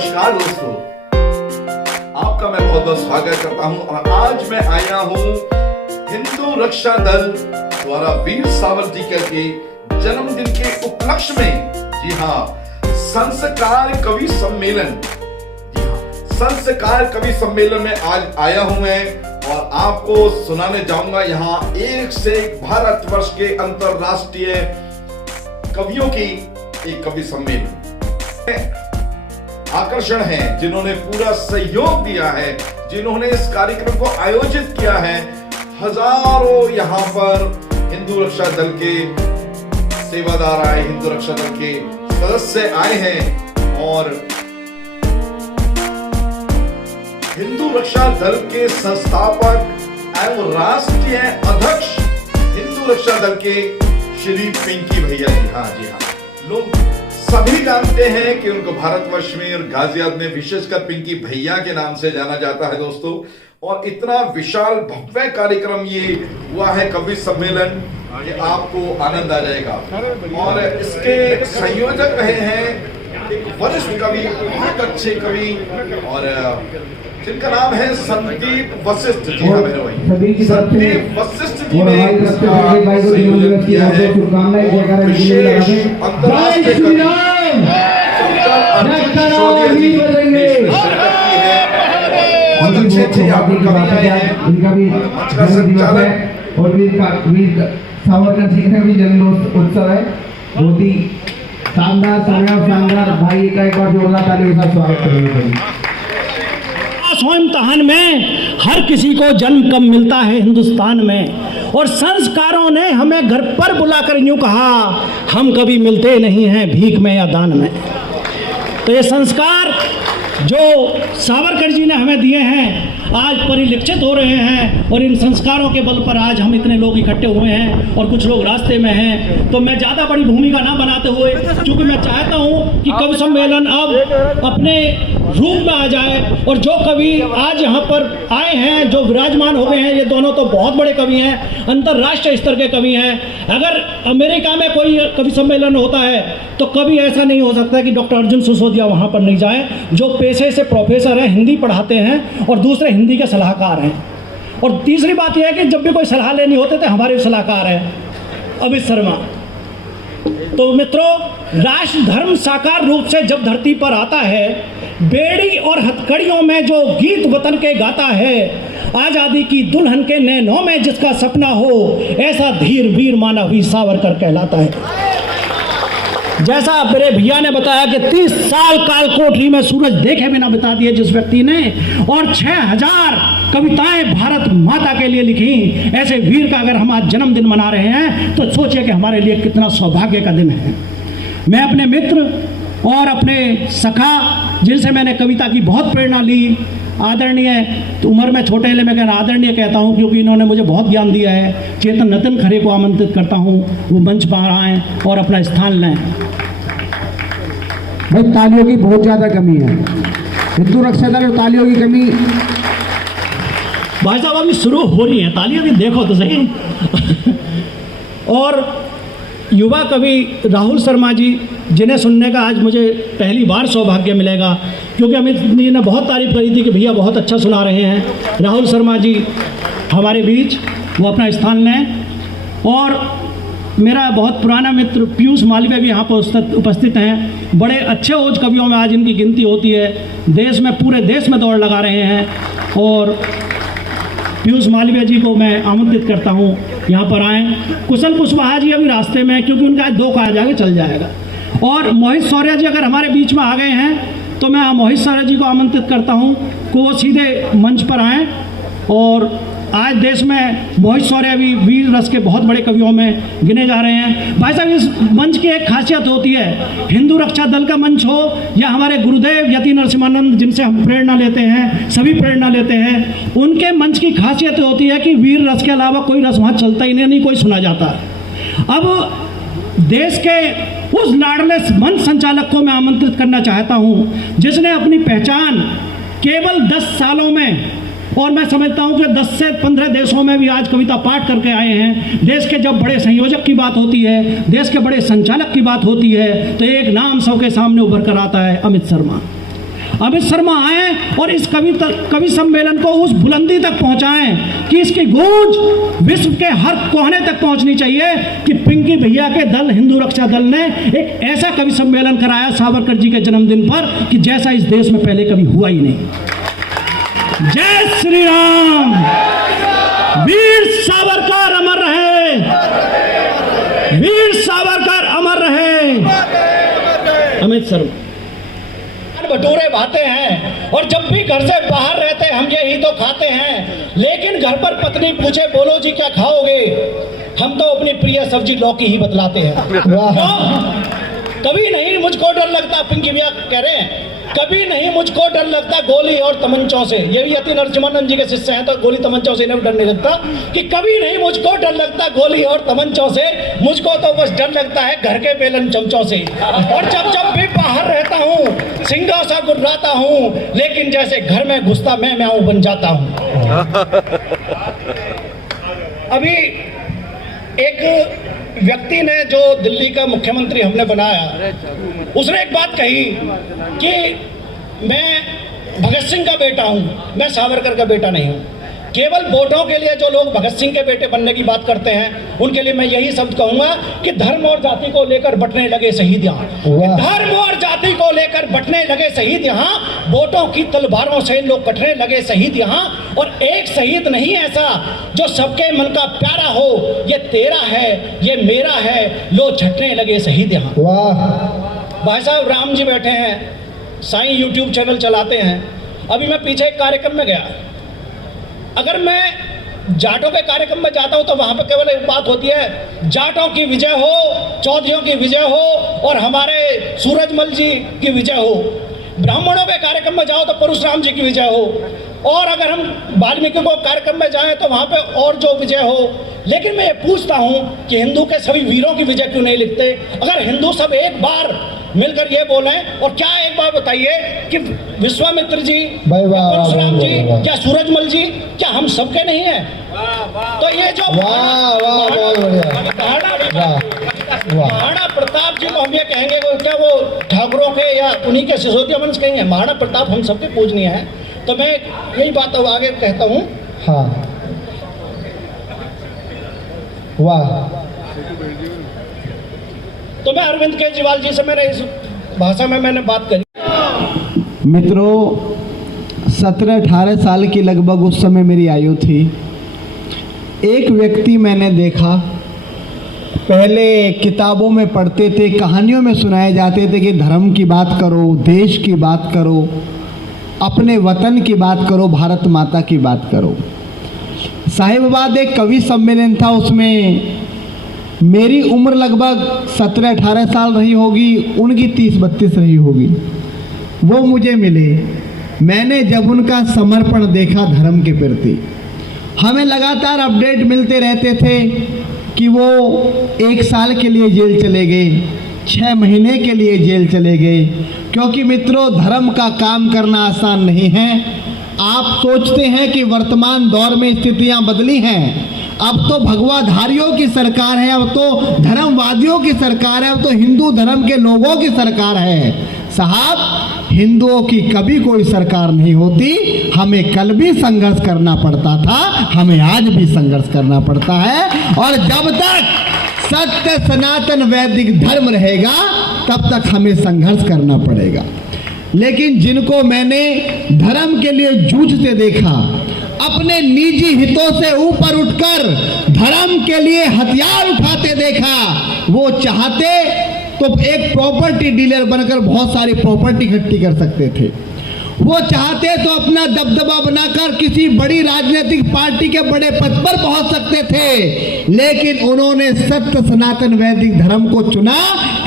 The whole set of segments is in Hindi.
नमस्कार दोस्तों, आपका मैं बहुत बहुत स्वागत करता हूं और आज मैं आया हूं हिंदू रक्षा दल द्वारा वीर सावरकर के जन्मदिन के उपलक्ष्य में। जी हाँ, संस्कार कवि सम्मेलन, जी हाँ, संस्कार कवि सम्मेलन में आज आया हूं मैं और आपको सुनाने जाऊंगा यहाँ एक से एक भारतवर्ष के अंतरराष्ट्रीय कवियों की एक कवि सम्मेलन आकर्षण है, जिन्होंने पूरा सहयोग दिया है, जिन्होंने इस कार्यक्रम को आयोजित किया है। हजारों यहाँ पर हिंदू रक्षा दल के सेवादार आए, हिंदू रक्षा दल के सदस्य आए हैं और हिंदू रक्षा दल के संस्थापक एवं राष्ट्रीय अध्यक्ष हिंदू रक्षा दल के श्री पिंकी भैया जी। हाँ जी हाँ, लोग सभी जानते हैं कि उनको भारतवर्ष में और गाजियाबाद में विशेषकर पिंकी भैया के नाम से जाना जाता है दोस्तों। और इतना विशाल भव्य कार्यक्रम ये हुआ है कवि सम्मेलन कि आपको आनंद आ जाएगा। और इसके संयोजक रहे हैं एक वरिष्ठ कवि, बहुत अच्छे कवि, और जिनका नाम है संदीप वशिष्ठ जी। हाँ मेरे भाई संदीप वशिष्ठ जी ने इसका संयोजन किया है। विशेष अंतर्राष्ट्रीय कवि बहुत अच्छे अच्छे यहाँ पर कवि आए हैं। इनका भी मंच का संचालक और वीर सावरकर जी का भी जन्म उत्सव है। बहुत ही शानदार भाई का एक बार जोरदार तालियों के साथ स्वागत करेंगे। इम्तिहान में हर किसी को जन्म कब मिलता है हिंदुस्तान में, और संस्कारों ने हमें घर पर बुलाकर यूं कहा, हम कभी मिलते नहीं हैं भीख में या दान में। तो ये संस्कार जो सावरकर जी ने हमें दिए हैं आज परिलक्षित हो रहे हैं, और इन संस्कारों के बल पर आज हम इतने लोग इकट्ठे हुए हैं और कुछ लोग रास्ते में हैं। तो मैं ज़्यादा बड़ी भूमिका ना बनाते हुए, क्योंकि मैं चाहता हूं कि कवि सम्मेलन अब अपने रूप में आ जाए, और जो कवि आज यहाँ पर आए हैं, जो विराजमान हो गए हैं, ये दोनों तो बहुत बड़े कवि हैं, अंतर्राष्ट्रीय स्तर के कवि हैं। अगर अमेरिका में कोई कवि सम्मेलन होता है तो कभी ऐसा नहीं हो सकता कि डॉक्टर अर्जुन सिसोदिया वहाँ पर नहीं जाए, जो पेशे से प्रोफेसर हैं, हिंदी पढ़ाते हैं और दूसरे हिंदी के सलाहकार हैं। और तीसरी बात यह है कि जब भी कोई सलाह लेनी होती तो हमारे सलाहकार हैं अमित शर्मा। तो मित्रों, राष्ट्र धर्म साकार रूप से जब धरती पर आता है, बेड़ी और हथकड़ियों में जो गीत वतन के गाता है, आज़ादी की दुल्हन के नैनों में जिसका सपना हो, ऐसा धीर वीर मानव ही सावरकर कहलाता है। जैसा मेरे भैया ने बताया कि 30 साल काल कोठरी में सूरज देखे बिना बिता दिए जिस व्यक्ति ने, और 6000 कविताएं भारत माता के लिए लिखी, ऐसे वीर का अगर हम आज जन्मदिन मना रहे हैं तो सोचिए कि हमारे लिए कितना सौभाग्य का दिन है। मैं अपने मित्र और अपने सखा, जिनसे मैंने कविता की बहुत प्रेरणा ली, आदरणीय, तो उम्र में छोटे ले मैं आदरणीय कहता हूँ क्योंकि इन्होंने मुझे बहुत ज्ञान दिया है, चेतन नतन खरे को आमंत्रित करता हूँ वो मंच पर आएँ और अपना स्थान लें। भाई तालियों की बहुत ज़्यादा कमी है, हिंदू रक्षा दल और तालियों की कमी। भाई साहब अभी शुरू हो रही है, तालियां भी देखो तो सही। और युवा कवि राहुल शर्मा जी, जिन्हें सुनने का आज मुझे पहली बार सौभाग्य मिलेगा, क्योंकि अमित जी ने बहुत तारीफ करी थी कि भैया बहुत अच्छा सुना रहे हैं। राहुल शर्मा जी हमारे बीच, वो अपना स्थान लें। और मेरा बहुत पुराना मित्र पीयूष मालवीय भी यहाँ पर उपस्थित हैं। बड़े अच्छे ओज कवियों में आज इनकी गिनती होती है, देश में, पूरे देश में दौड़ लगा रहे हैं। और पीयूष मालवीय जी को मैं आमंत्रित करता हूँ यहाँ पर आएँ। कुशल कुशवाहा जी अभी रास्ते में हैं, क्योंकि उनका आज 2 काज आगे चल जाएगा। और मोहित शौर्य जी अगर हमारे बीच में आ गए हैं तो मैं मोहित शौर्य जी को आमंत्रित करता हूँ कि वो सीधे मंच पर आएँ। और आज देश में मोहित शौर्य भी वीर रस के बहुत बड़े कवियों में गिने जा रहे हैं। भाई साहब, इस मंच की एक खासियत होती है, हिंदू रक्षा दल का मंच हो या हमारे गुरुदेव यति नरसिम्हानंद, जिनसे हम प्रेरणा लेते हैं, सभी प्रेरणा लेते हैं, उनके मंच की खासियत होती है कि वीर रस के अलावा कोई रस वहाँ चलता ही नहीं, कोई सुना जाता। अब देश के उस लाडले मंच संचालक को मैं आमंत्रित करना चाहता हूँ, जिसने अपनी पहचान केवल 10 सालों में, और मैं समझता हूं कि 10 से 15 देशों में भी आज कविता पाठ करके आए हैं। देश के जब बड़े संयोजक की बात होती है, देश के बड़े संचालक की बात होती है, तो एक नाम सबके सामने उभर कर आता है, अमित शर्मा। अमित शर्मा आए और इस कवि सम्मेलन को उस बुलंदी तक पहुंचाएं कि इसकी गूंज विश्व के हर कोने तक पहुंचनी चाहिए कि पिंकी भैया के दल हिंदू रक्षा दल ने एक ऐसा कवि सम्मेलन कराया सावरकर जी के जन्मदिन पर कि जैसा इस देश में पहले कभी हुआ ही नहीं। जय श्री राम। वीर सावरकर अमर रहे, वीर सावरकर अमर रहे। अमित शर्मा भटूरे भाते हैं और जब भी घर से बाहर रहते हम यही तो खाते हैं, लेकिन घर पर पत्नी पूछे बोलो जी क्या खाओगे, हम तो अपनी प्रिय सब्जी लौकी ही बतलाते हैं। कभी नहीं मुझको डर लगता, पिंकी भैया कह रहे हैं, कभी नहीं मुझको डर लगता गोली और तमंचों से। ये भी यति नरसिम्हानंद जी के शिष्य हैं तो गोली तमंचों से इन्हें डर नहीं लगता कि कभी नहीं मुझको डर लगता गोली और तमंचों से, मुझको तो बस डर लगता है घर के बेलन चमचों से। और जब जब भी बाहर रहता हूँ सिंगा सा गुर्राता हूँ, लेकिन जैसे घर में घुसता मैं म्याऊं बन जाता हूँ। अभी एक व्यक्ति ने जो दिल्ली का मुख्यमंत्री हमने बनाया, उसने एक बात कही कि मैं भगत सिंह का बेटा हूं, मैं सावरकर का बेटा नहीं हूं। केवल वोटों के लिए जो लोग भगत सिंह के बेटे बनने की बात करते हैं उनके लिए मैं यही शब्द कहूंगा कि धर्म और जाति को लेकर बंटने लगे शहीद यहाँ, धर्म और जाति को लेकर बंटने लगे शहीद यहाँ, वोटों की तलवारों से लोग कटने लगे शहीद यहाँ। और एक शहीद नहीं ऐसा जो सबके मन का प्यारा हो, ये तेरा है ये मेरा है, लो छटने लगे शहीद यहाँ। भाई साहब राम जी बैठे हैं, साईं यूट्यूब चैनल चलाते हैं। अभी मैं पीछे एक कार्यक्रम में गया, अगर मैं जाटों के कार्यक्रम में जाता हूं तो वहां पर केवल एक बात होती है, जाटों की विजय हो, चौधरियों की विजय हो और हमारे सूरजमल जी की विजय हो। ब्राह्मणों के कार्यक्रम में जाओ तो परशुराम जी की विजय हो, और अगर हम वाल्मीकि को कार्यक्रम में जाएं तो वहां पे और जो विजय हो। लेकिन मैं ये पूछता हूं कि हिंदू के सभी वीरों की विजय क्यों नहीं लिखते? अगर हिंदू सब एक बार मिलकर ये बोलें, और क्या एक बार बताइए कि विश्वामित्र जी, परशुराम जी या सूरजमल जी क्या हम सबके नहीं हैं? तो ये जो महाराणा प्रताप जी को हम ये कहेंगे क्या वो ठाकुरों के या उन्हीं के सिसोदिया वंश कहेंगे? महाराणा प्रताप हम सबके पूजनीय हैं। तो मैं यही बात आगे कहता हूँ। हाँ, वाह। तो मैं अरविंद केजरीवाल जी से मेरे इस भाषा में मैंने बात करी। मित्रों, 17-18 साल की लगभग उस समय मेरी आयु थी। एक व्यक्ति मैंने देखा, पहले किताबों में पढ़ते थे, कहानियों में सुनाए जाते थे कि धर्म की बात करो, देश की बात करो, अपने वतन की बात करो, भारत माता की बात करो। साहिबाबाद एक कवि सम्मेलन था, उसमें मेरी उम्र लगभग 17-18 साल रही होगी, उनकी 30-32 रही होगी। वो मुझे मिले, मैंने जब उनका समर्पण देखा धर्म के प्रति, हमें लगातार अपडेट मिलते रहते थे कि वो 1 साल के लिए जेल चले गए, 6 महीने के लिए जेल चले गए। क्योंकि मित्रों, धर्म का काम करना आसान नहीं है। आप सोचते हैं कि वर्तमान दौर में स्थितियां बदली हैं, अब तो भगवाधारियों की सरकार है, अब तो धर्मवादियों की सरकार है, अब तो हिंदू धर्म के लोगों की सरकार है। साहब, हिंदुओं की कभी कोई सरकार नहीं होती। हमें कल भी संघर्ष करना पड़ता था, हमें आज भी संघर्ष करना पड़ता है। और जब तक सत्य सनातन वैदिक धर्म रहेगा तब तक हमें संघर्ष करना पड़ेगा। लेकिन जिनको मैंने धर्म के लिए जूझते देखा, अपने निजी हितों से ऊपर उठकर धर्म के लिए हथियार उठाते देखा, वो चाहते तो एक प्रॉपर्टी डीलर बनकर बहुत सारी प्रॉपर्टी इकट्ठी कर सकते थे। वो चाहते तो अपना दबदबा बनाकर किसी बड़ी राजनीतिक पार्टी के बड़े पद पर पहुंच सकते थे। लेकिन उन्होंने सत्य सनातन वैदिक धर्म को चुना।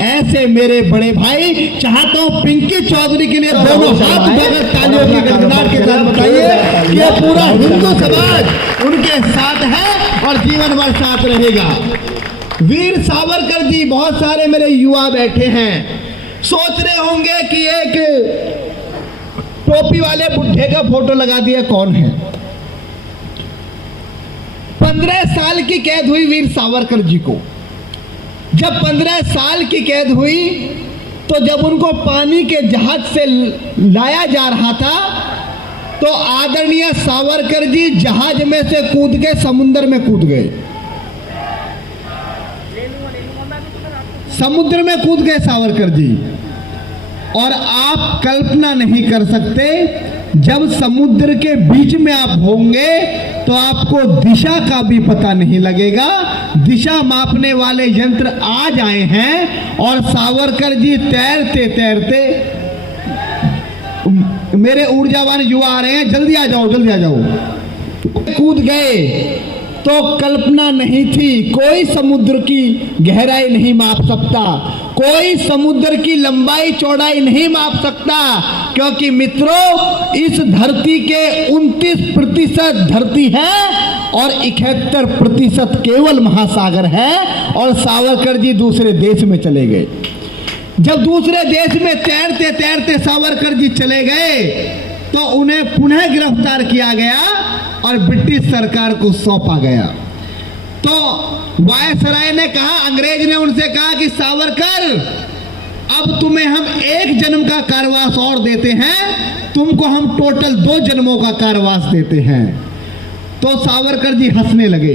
ऐसे मेरे बड़े भाई, चाहता हूं पिंकी चौधरी के लिए दोनों हाथ उठाकर तालियों की गड़गड़ाहट के साथ बताइए, यह पूरा हिंदू समाज उनके साथ है और जीवन भर साथ रहेगा। वीर सावरकर जी, बहुत सारे मेरे युवा बैठे हैं, सोच रहे होंगे कि एक टोपी वाले बुढ़े का फोटो लगा दिया, कौन है? 15 साल की कैद हुई वीर सावरकर जी को। जब 15 साल की कैद हुई तो जब उनको पानी के जहाज से लाया जा रहा था तो आदरणीय सावरकर जी जहाज में से कूद के समुद्र में कूद गए, समुद्र में कूद गए सावरकर जी। और आप कल्पना नहीं कर सकते, जब समुद्र के बीच में आप होंगे तो आपको दिशा का भी पता नहीं लगेगा। दिशा मापने वाले यंत्र आज आए हैं और सावरकर जी तैरते तैरते, मेरे ऊर्जावान युवा आ रहे हैं, जल्दी आ जाओ, जल्दी आ जाओ, कूद गए तो कल्पना नहीं थी। कोई समुद्र की गहराई नहीं माप सकता, कोई समुद्र की लंबाई चौड़ाई नहीं माप सकता, क्योंकि मित्रों इस धरती के 29% धरती है और 71% केवल महासागर है। और सावरकर जी दूसरे देश में चले गए। जब दूसरे देश में तैरते तैरते सावरकर जी चले गए तो उन्हें पुनः गिरफ्तार किया गया और ब्रिटिश सरकार को सौंपा गया। तो वायसराय ने कहा, अंग्रेज ने उनसे कहा कि सावरकर अब तुम्हें हम 1 जन्म का कारावास और देते हैं, तुमको हम टोटल 2 जन्मों का कारावास देते हैं। तो सावरकर जी हंसने लगे।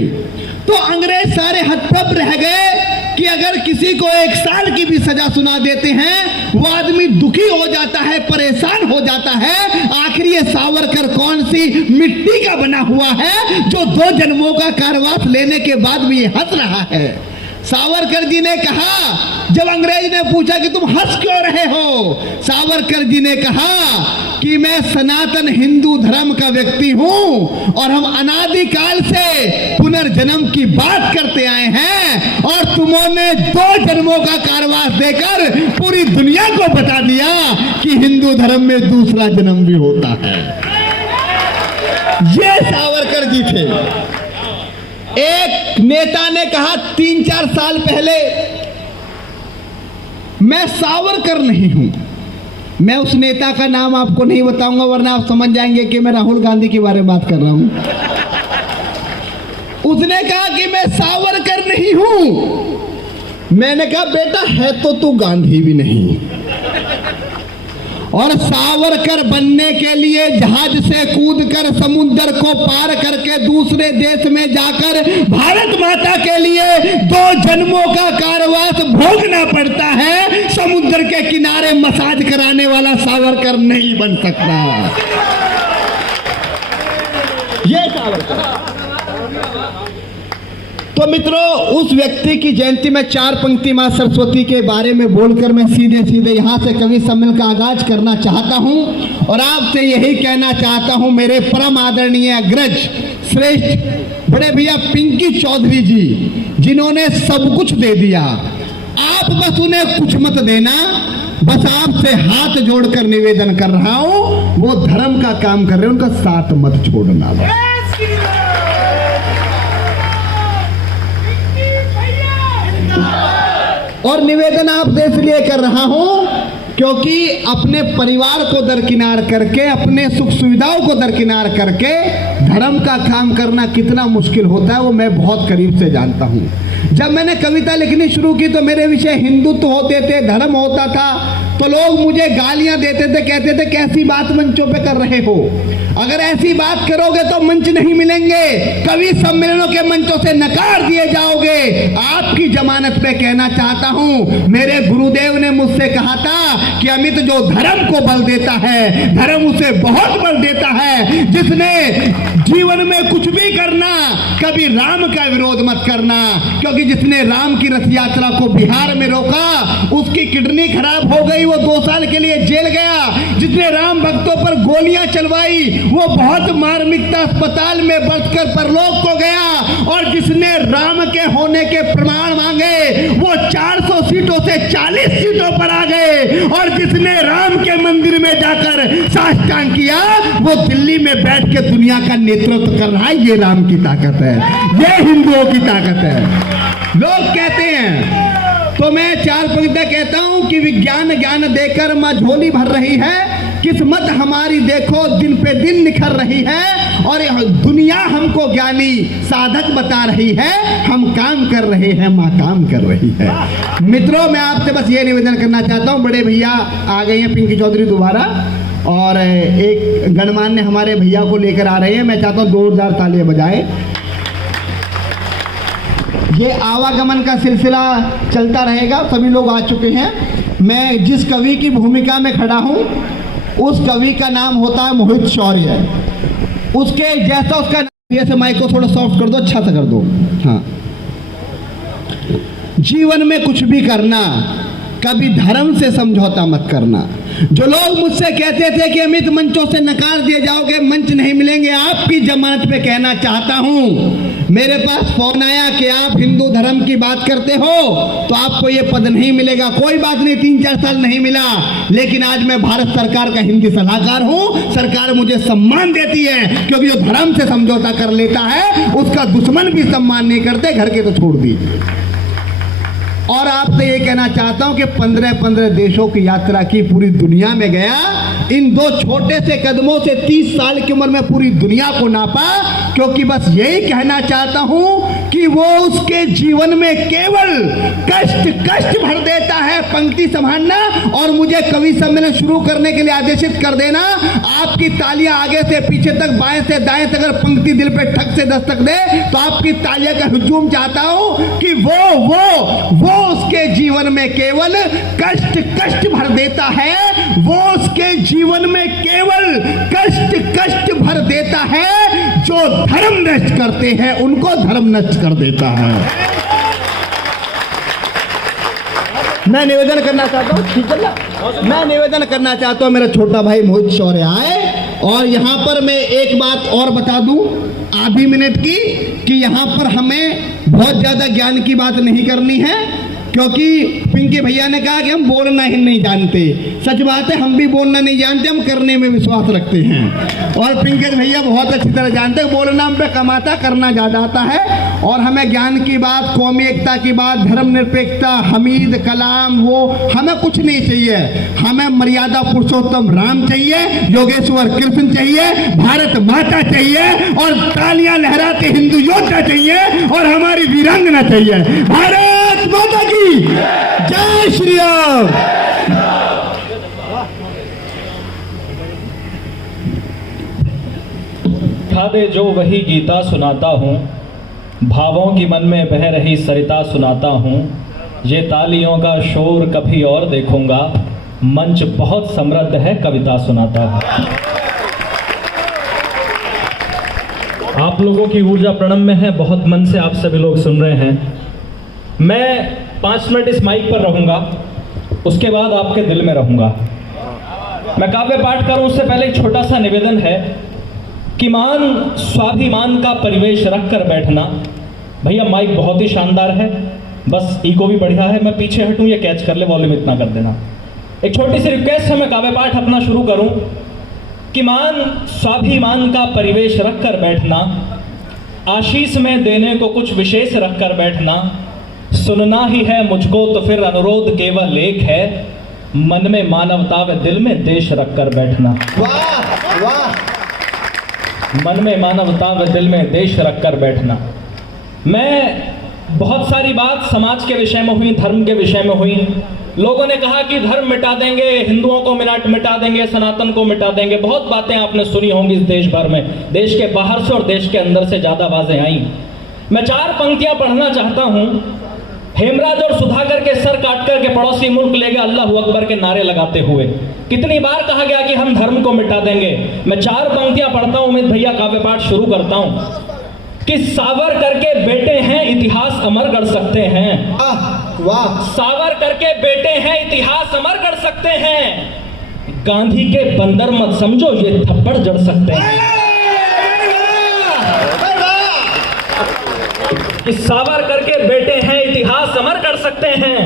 तो अंग्रेज सारे हतप्रभ रह गए कि अगर किसी को 1 साल की भी सजा सुना देते हैं वो आदमी दुखी हो जाता है, परेशान हो जाता है। आखिर ये सावरकर कौन सी मिट्टी का बना हुआ है जो 2 जन्मों का कारावास लेने के बाद भी ये हंस रहा है। सावरकर जी ने कहा, जब अंग्रेज ने पूछा कि तुम हंस क्यों रहे हो, सावरकर जी ने कहा कि मैं सनातन हिंदू धर्म का व्यक्ति हूं और हम अनादिकाल से पुनर्जन्म की बात करते आए हैं और तुमने 2 जन्मों का कारावास देकर पूरी दुनिया को बता दिया कि हिंदू धर्म में दूसरा जन्म भी होता है। ये सावरकर जी थे। एक नेता ने कहा 3-4 साल पहले, मैं सावरकर नहीं हूं। मैं उस नेता का नाम आपको नहीं बताऊंगा वरना आप समझ जाएंगे कि मैं राहुल गांधी के बारे में बात कर रहा हूं। उसने कहा कि मैं सावरकर नहीं हूं। मैंने कहा बेटा है तो तू गांधी भी नहीं। और सावरकर बनने के लिए जहाज से कूदकर समुद्र को पार करके दूसरे देश में जाकर भारत माता के लिए 2 जन्मों का कारावास भोगना पड़ता है। समुद्र के किनारे मसाज कराने वाला सावरकर नहीं बन सकता। ये सावरकर। तो मित्रों, उस व्यक्ति की जयंती में 4 पंक्ति मां सरस्वती के बारे में बोलकर मैं सीधे सीधे यहां से कवि सम्मेलन का आगाज करना चाहता हूं और आपसे यही कहना चाहता हूं, मेरे परम आदरणीय अग्रज श्रेष्ठ बड़े भैया पिंकी चौधरी जी, जिन्होंने सब कुछ दे दिया, आप बस उन्हें कुछ मत देना। बस आपसे हाथ जोड़कर निवेदन कर रहा हूं, वो धर्म का काम कर रहे हैं, उनका साथ मत छोड़ना। और निवेदन आपसे इसलिए कर रहा हूं क्योंकि अपने परिवार को दरकिनार करके, अपने सुख सुविधाओं को दरकिनार करके धर्म का काम करना कितना मुश्किल होता है वो मैं बहुत करीब से जानता हूं। जब मैंने कविता लिखनी शुरू की तो मेरे विषय हिंदुत्व होते थे, धर्म होता था, तो लोग मुझे गालियां देते थे, कहते थे कैसी बात मंचों पे कर रहे हो, अगर ऐसी बात करोगे तो मंच नहीं मिलेंगे, कवि सम्मेलनों के मंचों से नकार दिए जाओगे। आपकी जमानत पे कहना चाहता हूं, मेरे गुरुदेव ने मुझसे कहा था कि अमित जो धर्म को बल देता है, धर्म उसे बहुत बल देता है। जिसने जीवन में कुछ भी करना, कभी राम का विरोध मत करना, क्योंकि जिसने राम की रथ यात्रा को बिहार में रोका उसकी किडनी खराब हो गई, वो 2 साल के लिए जेल गया। जिसने राम भक्तों पर गोलियां चलवाई वो बहुत मार्मिकता अस्पताल में बरसकर परलोक को गया। और जिसने राम के होने के प्रमाण मांगे वो 400 सीटों से 40 सीटों पर आ गए। और जिसने राम के मंदिर में जाकर साष्टांग किया वो दिल्ली में बैठ के दुनिया का नेतृत्व कर रहा है। ये राम की ताकत है, ये हिंदुओं की ताकत है। लोग कहते हैं, तो मैं 4 पंक्तियां कहता हूं कि विज्ञान ज्ञान देकर मां झोली भर रही है, किस्मत हमारी देखो दिन पे दिन निखर रही है। और दुनिया हमको ज्ञानी साधक बता रही है, हम काम कर रहे हैं, माँ काम कर रही है। मित्रों, मैं आपसे बस ये निवेदन करना चाहता हूँ, बड़े भैया आ गए हैं पिंकी चौधरी दोबारा, और एक गणमान्य हमारे भैया को लेकर आ रहे हैं। मैं चाहता हूँ 2000 तालियां बजाए। ये आवागमन का सिलसिला चलता रहेगा, सभी लोग आ चुके हैं। मैं जिस कवि की भूमिका में खड़ा हूँ उस कवि का नाम होता है मोहित शौर्य। उसके जैसा उसका जैसे माइक को थोड़ा सॉफ्ट कर दो, अच्छा सा कर दो। हाँ, जीवन में कुछ भी करना, कभी धर्म से समझौता मत करना। जो लोग मुझसे कहते थे कि अमित मंचों से नकार दिए जाओगे, मंच नहीं मिलेंगे, आपकी जमानत पे कहना चाहता हूं। मेरे पास फोन आया कि आप हिंदू धर्म की बात करते हो तो आपको ये पद नहीं मिलेगा। कोई बात नहीं, 3-4 साल नहीं मिला, लेकिन आज मैं भारत सरकार का हिंदी सलाहकार हूं। सरकार मुझे सम्मान देती है, क्योंकि जो धर्म से समझौता कर लेता है उसका दुश्मन भी सम्मान नहीं करते, घर के तो छोड़ दीजिए। और आपसे ये कहना चाहता हूं कि 15-15 देशों की यात्रा की, पूरी दुनिया में गया। इन 2 छोटे से कदमों से 30 साल की उम्र में पूरी दुनिया को नापा, क्योंकि बस यही कहना चाहता हूं कि वो उसके जीवन में केवल कष्ट भर देता है पंक्ति संभालना। और मुझे कवि सम्मेलन शुरू करने के लिए आदेशित कर देना। आपकी तालियां आगे से पीछे तक, बाएं से दाएं तक अगर पंक्ति दिल पे ठक से दस्तक दे तो आपकी तालियां का हुजूम चाहता हूं कि वो उसके जीवन में केवल कष्ट भर देता है। वो उसके जीवन में केवल कष्ट भर देता है। जो धर्म नष्ट करते हैं उनको धर्म नष्ट कर देता है। मैं निवेदन करना चाहता हूँ, ठीक है ना, मैं निवेदन करना चाहता हूँ मेरा छोटा भाई मोहित शौर्य आए। और यहाँ पर मैं एक बात और बता दूं आधी मिनट की, कि यहाँ पर हमें बहुत ज्यादा ज्ञान की बात नहीं करनी है, क्योंकि पिंकी भैया ने कहा कि हम बोलना ही नहीं जानते। सच बात है, हम भी बोलना नहीं जानते, हम करने में विश्वास रखते हैं। और पिंकी भैया बहुत अच्छी तरह जानते हैं, बोलना हम पे कमाता, करना ज्यादा आता है। और हमें ज्ञान की बात, कौमी एकता की बात, धर्मनिरपेक्षता, हमीद कलाम, वो हमें कुछ नहीं चाहिए। हमें मर्यादा पुरुषोत्तम राम चाहिए, योगेश्वर कृष्ण चाहिए, भारत माता चाहिए, और तालियां लहराते हिंदू योद्धा चाहिए, और हमारी वीरांगना चाहिए। भारत माता की जय श्री राम। था दे जो वही गीता सुनाता हूँ, भावों की मन में बह रही सरिता सुनाता हूँ। ये तालियों का शोर कभी और देखूंगा, मंच बहुत समृद्ध है कविता सुनाता हूँ। आप लोगों की ऊर्जा प्रणम में है, बहुत मन से आप सभी लोग सुन रहे हैं। मैं 5 मिनट इस माइक पर रहूंगा, उसके बाद आपके दिल में रहूंगा। मैं काव्य पाठ करूं उससे पहले एक छोटा सा निवेदन है कि मान स्वाभिमान का परिवेश रखकर बैठना। भैया माइक बहुत ही शानदार है, बस ईको भी बढ़िया है, मैं पीछे हटूं ये कैच कर ले, वॉल्यूम इतना कर देना। एक छोटी सी रिक्वेस्ट है, मैं काव्य पाठ अपना शुरू करूं कि मान स्वाभिमान का परिवेश रखकर बैठना, आशीष में देने को कुछ विशेष रखकर बैठना, सुनना ही है मुझको तो फिर अनुरोध केवल एक है, मन में मानवता व दिल में देश रखकर बैठना। वाह वाह, मन में मानवता व दिल में देश रखकर बैठना। मैं बहुत सारी बात समाज के विषय में हुई, धर्म के विषय में हुई। लोगों ने कहा कि धर्म मिटा देंगे, हिंदुओं को मिटा देंगे, सनातन को मिटा देंगे। बहुत बातें आपने सुनी होंगी इस देश भर में, देश के बाहर से और देश के अंदर से ज्यादा आवाजें आई। मैं 4 पंक्तियां पढ़ना चाहता हूं। हेमराज और सुधाकर के सर काट कर के पड़ोसी मुल्क ले गए अल्लाहू अकबर के नारे लगाते हुए। कितनी बार कहा गया कि हम धर्म को मिटा देंगे। मैं 4 पंक्तियां पढ़ता हूं, उम्मीद भैया काव्य पाठ शुरू करता हूं कि सावरकर के बेटे हैं, इतिहास अमर कर सकते हैं। वाह, सावरकर के बेटे हैं, इतिहास अमर कर सकते हैं। गांधी के बंदर मत समझो, ये थप्पड़ जड़ सकते हैं। कि सावरकर के बेटे हैं, इतिहास अमर कर सकते हैं।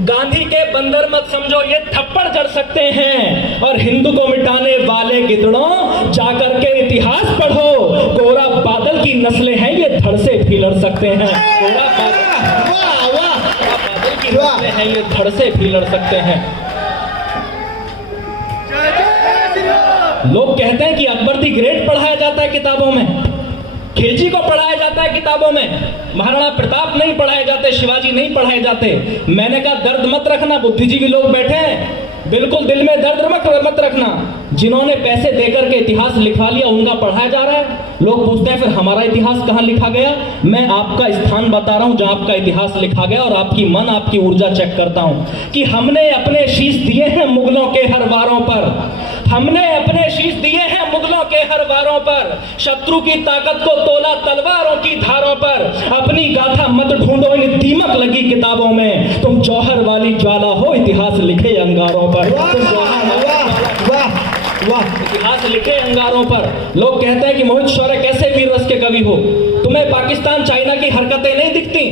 गांधी के बंदर मत समझो, ये थप्पड़ जड़ सकते हैं। और हिंदू को मिटाने वाले गिदड़ों, जाकर के इतिहास पढ़ो। कोरा बादल की नस्लें हैं, ये धड़ से भी लड़ सकते हैं। कोरा बादल की नस्लें हैं, ये धड़ से भी लड़ सकते हैं। लोग कहते हैं कि अकबर दी ग्रेट पढ़ाया जाता है किताबों में, खिलजी को पढ़ाया जाता है किताबों में, महाराणा प्रताप नहीं पढ़ाए जाते, शिवाजी नहीं पढ़ाए जाते। मैंने कहा दर्द मत रखना, बुद्धिजीवी लोग बैठे हैं, बिल्कुल दिल में दर्द मत रखना। जिन्होंने पैसे देकर के इतिहास लिखवा लिया उनका पढ़ाया जा रहा है। लोग पूछते हैं फिर हमारा इतिहास कहाँ लिखा गया। मैं आपका स्थान बता रहा हूं जहां आपका इतिहास लिखा गया, और आपकी मन आपकी ऊर्जा चेक करता हूं कि हमने अपने शीश दिए हैं मुगलों के हर वारों पर, हमने अपने शीश दिए हैं मुगलों के हर वारों पर, शत्रु की ताकत को तोला तलवारों की धारों पर। अपनी गाथा मत ढूंढो इन दीमक लगी किताबों में, तुम जौहर वाली ज्वाला हो इतिहास लिखे अंगारों पर। तुम जौहर इतिहास लिखे अंगारों पर। लोग कहते हैं कि मोहित शौर्य कैसे वीर रस के कवि हो, तुम्हें पाकिस्तान चाइना की हरकतें नहीं दिखती,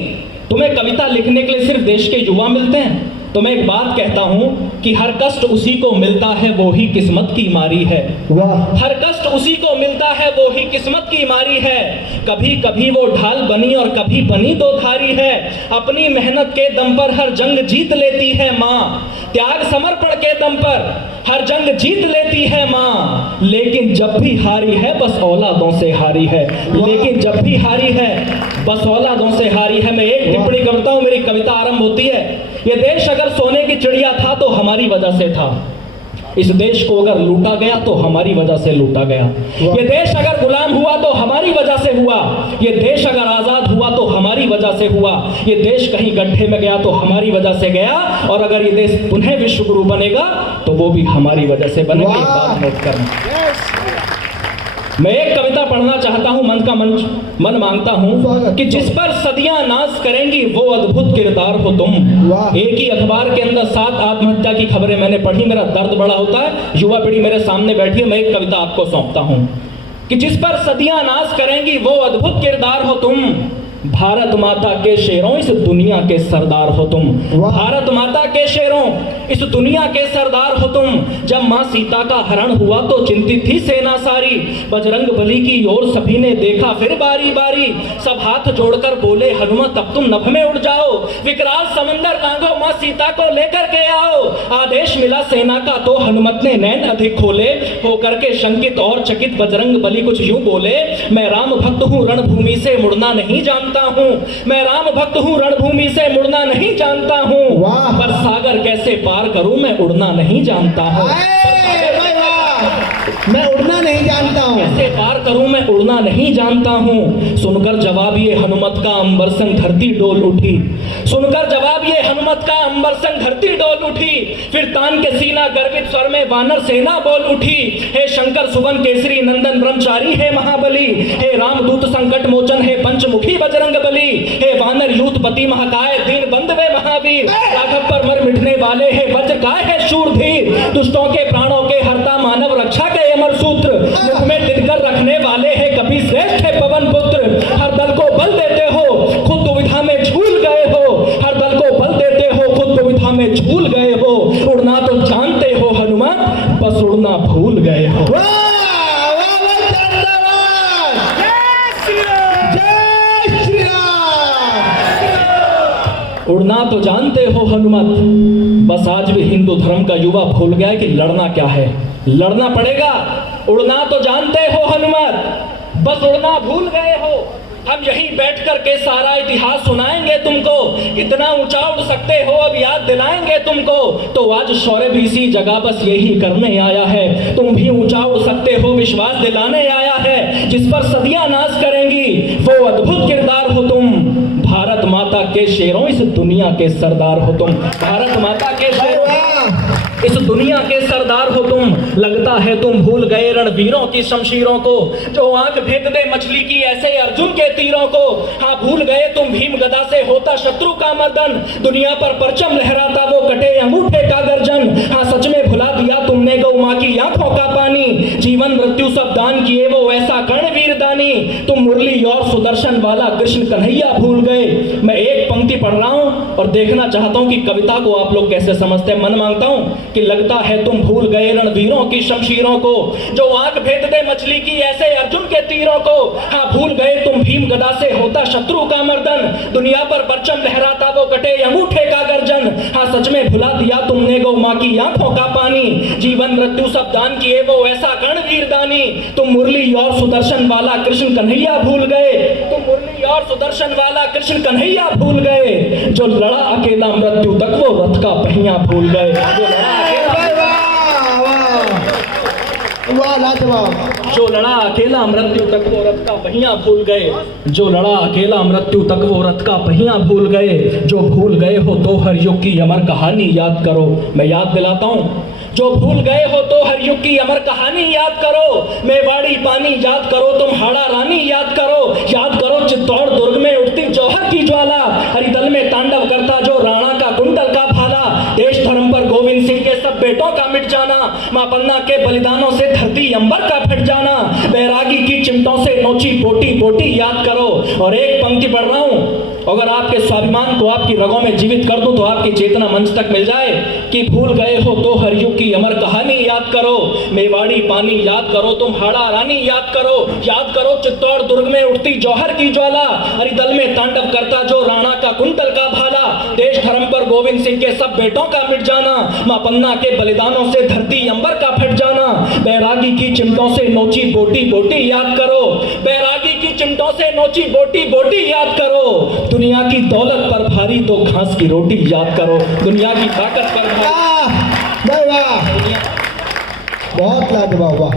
तुम्हें कविता लिखने के लिए सिर्फ देश के युवा मिलते हैं। तो मैं एक बात कहता हूं कि हर कष्ट उसी को मिलता है वो ही किस्मत की मारी है। हर कष्ट उसी को मिलता है वो ही किस्मत की मारी है। कभी कभी वो ढाल बनी और कभी बनी दो धारी है। अपनी मेहनत के दम पर हर जंग जीत लेती है माँ, त्याग समर्पण के दम पर हर जंग जीत लेती है माँ। लेकिन जब भी हारी है बस औलादों से हारी है, लेकिन जब भी हारी है बस औलादों से हारी है। मैं एक टिप्पणी करता हूं, मेरी कविता आरंभ होती है, ये देश अगर सोने की चिड़िया था तो हमारी वजह से था, इस देश को अगर लूटा गया तो हमारी वजह से लूटा गया। ये देश अगर गुलाम हुआ तो हमारी वजह से हुआ, ये देश अगर आजाद हुआ तो हमारी वजह से हुआ, ये देश कहीं गड्ढे में गया तो हमारी वजह से गया, और अगर ये देश पुनः विश्व गुरु बनेगा तो वो भी हमारी वजह से बनेगा। एक बात नोट करना। मैं एक कविता पढ़ना चाहता हूं, मन का मन मांगता हूं कि जिस पर सदियां नाज करेंगी वो अद्भुत किरदार हो तुम। एक ही अखबार के अंदर 7 आत्महत्या की खबरें मैंने पढ़ी, मेरा दर्द बड़ा होता है। युवा पीढ़ी मेरे सामने बैठी है, मैं एक कविता आपको सौंपता हूं कि जिस पर सदियां नाज करेंगी वो अद्भुत किरदार हो तुम। भारत माता के शेरों इस दुनिया के सरदार हो तुम। भारत माता के शेरों इस दुनिया के सरदार हो तुम। जब माँ सीता का हरण हुआ तो चिंतित थी सेना सारी, बजरंग बली की ओर सभी ने देखा फिर बारी बारी। सब हाथ जोड़कर बोले हनुमत अब तुम नभ में उड़ जाओ, विकराल समंदर लांघो माँ सीता को लेकर के आओ। आदेश मिला सेना का तो हनुमत ने नैन अधिक खोले, होकर के शंकित और चकित बजरंग बली कुछ यूं बोले, मैं राम भक्त हूँ रणभूमि से मुड़ना नहीं जानता हूँ, मैं राम भक्त हूँ रणभूमि से मुड़ना नहीं जानता हूँ, पर सागर कैसे पार करूं मैं उड़ना नहीं जानता हूँ, मैं उड़ना नहीं जानता हूँ, कैसे पार करूं मैं उड़ना नहीं जानता हूँ। सुनकर जवाब ये हनुमत का अंबर संग धरती डोल उठी, सुनकर जवाब ये हनुमत का अंबर संग धरती डोल उठी। फिर तान के सीना गर्वित स्वर में वानर सेना बोल उठी, हे शंकर सुवन केसरी नंदन ब्रह्मचारी हे महाबली, हे रामदूत संकट मोचन हे पंचमुखी बजरंग बली, हे वानर यूथपति महाकाय दीन बंधवे महावीर, राघव पर मर मिटने वाले हे वज्रकाय हे शूरधीर, दुष्टों के प्राणों के हरता मानव रक्षा के अमर सूत्र, मुख में दिनकर रखने वाले हे कपि श्रेष्ठ हे पवन पुत्र। हर दल को बल देते हो खुद दुविधा में झूल गए हो, हर दल को बल देते हो खुद दुविधा में झूल गए हो। उड़ना तो जानते हो हनुमत बस उड़ना भूल गए हो। उड़ना तो जानते हो हनुमत, बस आज भी हिंदू धर्म का युवा भूल गया है कि लड़ना क्या है, लड़ना पड़ेगा। उड़ना तो जानते हो हनुमत, बस उड़ना भूल गए हो। हम यहीं बैठ कर के सारा इतिहास सुनाएंगे तुमको, इतना ऊंचा उड़ सकते हो अब याद दिलाएंगे तुमको। तो आज शौर्य भी इसी जगह बस यही करने आया है, तुम भी ऊंचा उड़ सकते हो विश्वास दिलाने आया है। जिस पर सदियां नाज करेंगी वो अद्भुत किरदार हो तुम। भारत माता के शेरों इस दुनिया के सरदार हो तुम। भारत माता के शेरों इस दुनिया के सरदार हो तुम। लगता है तुम भूल गए रणवीरों की शमशीरों को, जो आंख भेद दे मछली की ऐसे अर्जुन के तीरों को। हाँ भूल गए तुम भीम गदा से होता शत्रु का मर्दन, दुनिया पर परचम लहराता वो कटे अंगूठे का गर्जन। हाँ सच में भुला दिया तुमने गौ माँ की आंखों का पानी, जीवन मृत्यु सब दान किए वो ऐसा कर्णवीर दानी। तुम मुरली और सुदर्शन वाला कृष्ण कन्हैया भूल गए। मैं एक पंक्ति पढ़ रहा हूँ और देखना चाहता हूँ कि कविता को आप लोग कैसे समझते हैं। मन मांगता हूँ कि लगता है तुम भूल गए रणवीरों की शमशीरों को, जो आंख भेद दे मछली की ऐसे अर्जुन के तीरों को। हाँ भूल गए तुम भीम गदा से होता शत्रु का मर्दन, दुनिया पर परचम लहराता वो कटे अंगूठे का गर्जन। हाँ सच में भुला दिया तुमने गौ माँ की आंखों का पानी, जीवन मृत्यु सब दान किए वो ऐसा कर्णवीर जागीर दानी। तुम मुरली और सुदर्शन वाला कृष्ण कन्हैया भूल गए, तुम मुरली और सुदर्शन वाला कृष्ण कन्हैया भूल गए। जो लड़ा अकेला मृत्यु तक वो रथ का पहिया भूल गए। जो लड़ा अकेला, वाह लाजवाब। जो लड़ा अकेला मृत्यु तक वो रथ का पहिया भूल गए। जो लड़ा अकेला मृत्यु तक वो रथ का पहिया भूल गए। जो भूल गए हो तो हर युग की अमर कहानी याद करो। मैं याद दिलाता हूँ, जो भूल गए हो तो हर युग की अमर कहानी याद करो। मेवाड़ी पानी याद करो, तुम हाड़ा रानी याद करो चित्तौड़ दुर्ग में उठती जौहर की ज्वाला। हरिदल में तांडव करता जो राणा का कुंडल का भाला। देश धर्म पर गोविंद सिंह के सब बेटों का मिट जाना। मां पन्ना के बलिदानों से धरती अंबर का फट जाना। बैरागी की चिमटों से नोची बोटी बोटी याद करो। और एक पंक्ति पढ़ रहा हूं, अगर आपके स्वाभिमान को आपकी रगों में जीवित कर दूं तो आपकी चेतना मंच तक मिल जाए कि भूल गए हो तो हर युग की अमर कहानी याद करो। मेवाड़ी पानी याद करो, तुम हाड़ा रानी याद करो चित्तौड़ दुर्ग में उठती जौहर की ज्वाला। हरिदल में तांडव करता जो राणा का कुंतल का भाला। देश धर्म पर गोविंद सिंह के सब बेटों का मिट जाना। मां पन्ना के बलिदानों से धरती अंबर का फट जाना। बैरागी की चिमटों से नोची बोटी बोटी याद करो। बैरागी की चिमटों से नोची बोटी बोटी याद करो। दुनिया की दौलत पर भारी तो घास की रोटी याद करो। दुनिया की ताकत पर बहुत लाजवाब। वाह।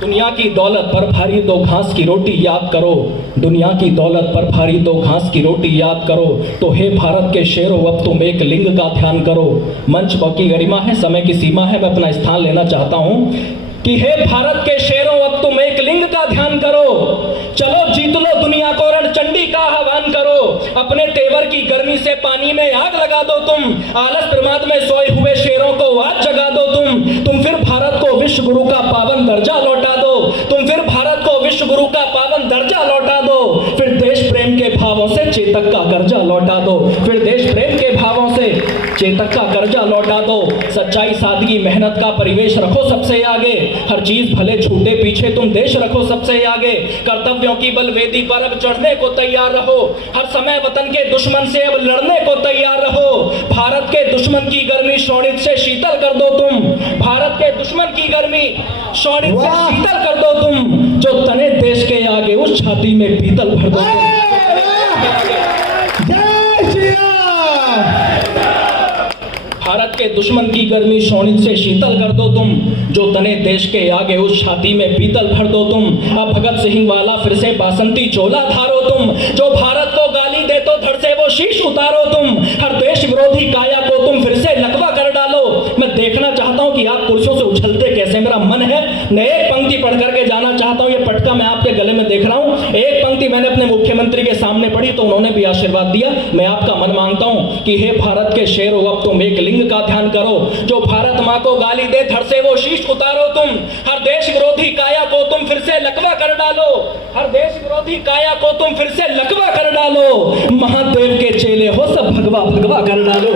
दुनिया की दौलत पर भारी तो घास की रोटी याद करो। दुनिया की दौलत पर भारी तो घास की रोटी याद करो। तो हे भारत के शेरों अब तुम एक लिंग का ध्यान करो। मंच की गरिमा है, समय की सीमा है, मैं अपना स्थान लेना चाहता हूं कि हे भारत के शेरों अब तुम एक लिंग का ध्यान करो। चलो जीत लो दुनिया को, रणचंडी का आह्वान करो। अपने तेवर की गर्मी से पानी में आग लगा दो तुम। आलस प्रमाद में सोए हुए शेरों को आज जगा दो तुम फिर भारत को विश्व गुरु का पावन दर्जा लौटा दो। तुम फिर भारत को विश्व गुरु का पावन दर्जा लौटा दो। फिर देश प्रेम के भावों से चेतक का कर्जा लौटा दो। फिर देश प्रेम के भावों से चेतक का कर्जा लौटा दो। सच्चाई सादगी मेहनत का परिवेश रखो सबसे आगे। हर चीज भले छूटे पीछे तुम देश रखो सबसे आगे। कर्तव्यों की बलवेदी पर अब चढ़ने को तैयार रहो। हर समय वतन के दुश्मन से अब लड़ने को तैयार रहो। भारत के दुश्मन की गर्मी शोणित से शीतल कर दो तुम। भारत के दुश्मन की गर्मी शोणित से शीतल कर दो तुम। जो तने देश के आगे उस छाती में पीतल भर दो तुम। भारत के दुश्मन की गर्मी शोणित से शीतल कर दो तुम। जो तने देश के आगे उस छाती में पीतल भर दो तुम। अब भगत सिंह वाला फिर से बासंती चोला धारो तुम। जो भारत को गाली दे तो धड़ से वो शीश उतारो तुम। हर देश विरोधी काया को तुम फिर से लकवा कर डालो। मैं देखना चाहता हूं कि आप कुर्सियों से उछलते कैसे, मेरा मन है मैं एक पंक्ति पढ़ करके जाना चाहता हूं। ये पटका मैं आपके गले में देख रहा हूं। एक पंक्ति मैंने अपने मुख्यमंत्री के सामने पढ़ी तो उन्होंने भी आशीर्वाद दिया। मैं आपका मन मांगता हूं कि हे भारत के शेरों अब तुम एक लिंग का ध्यान करो। जो भारत मां को गाली दे धड़ से वो शीश उतारो तुम। हर देश विरोधी काया को तुम फिर से लकवा कर डालो। हर देश विरोधी काया को तुम फिर से लकवा कर डालो। महादेव के चेले हो सब भगवा भगवा कर डालो।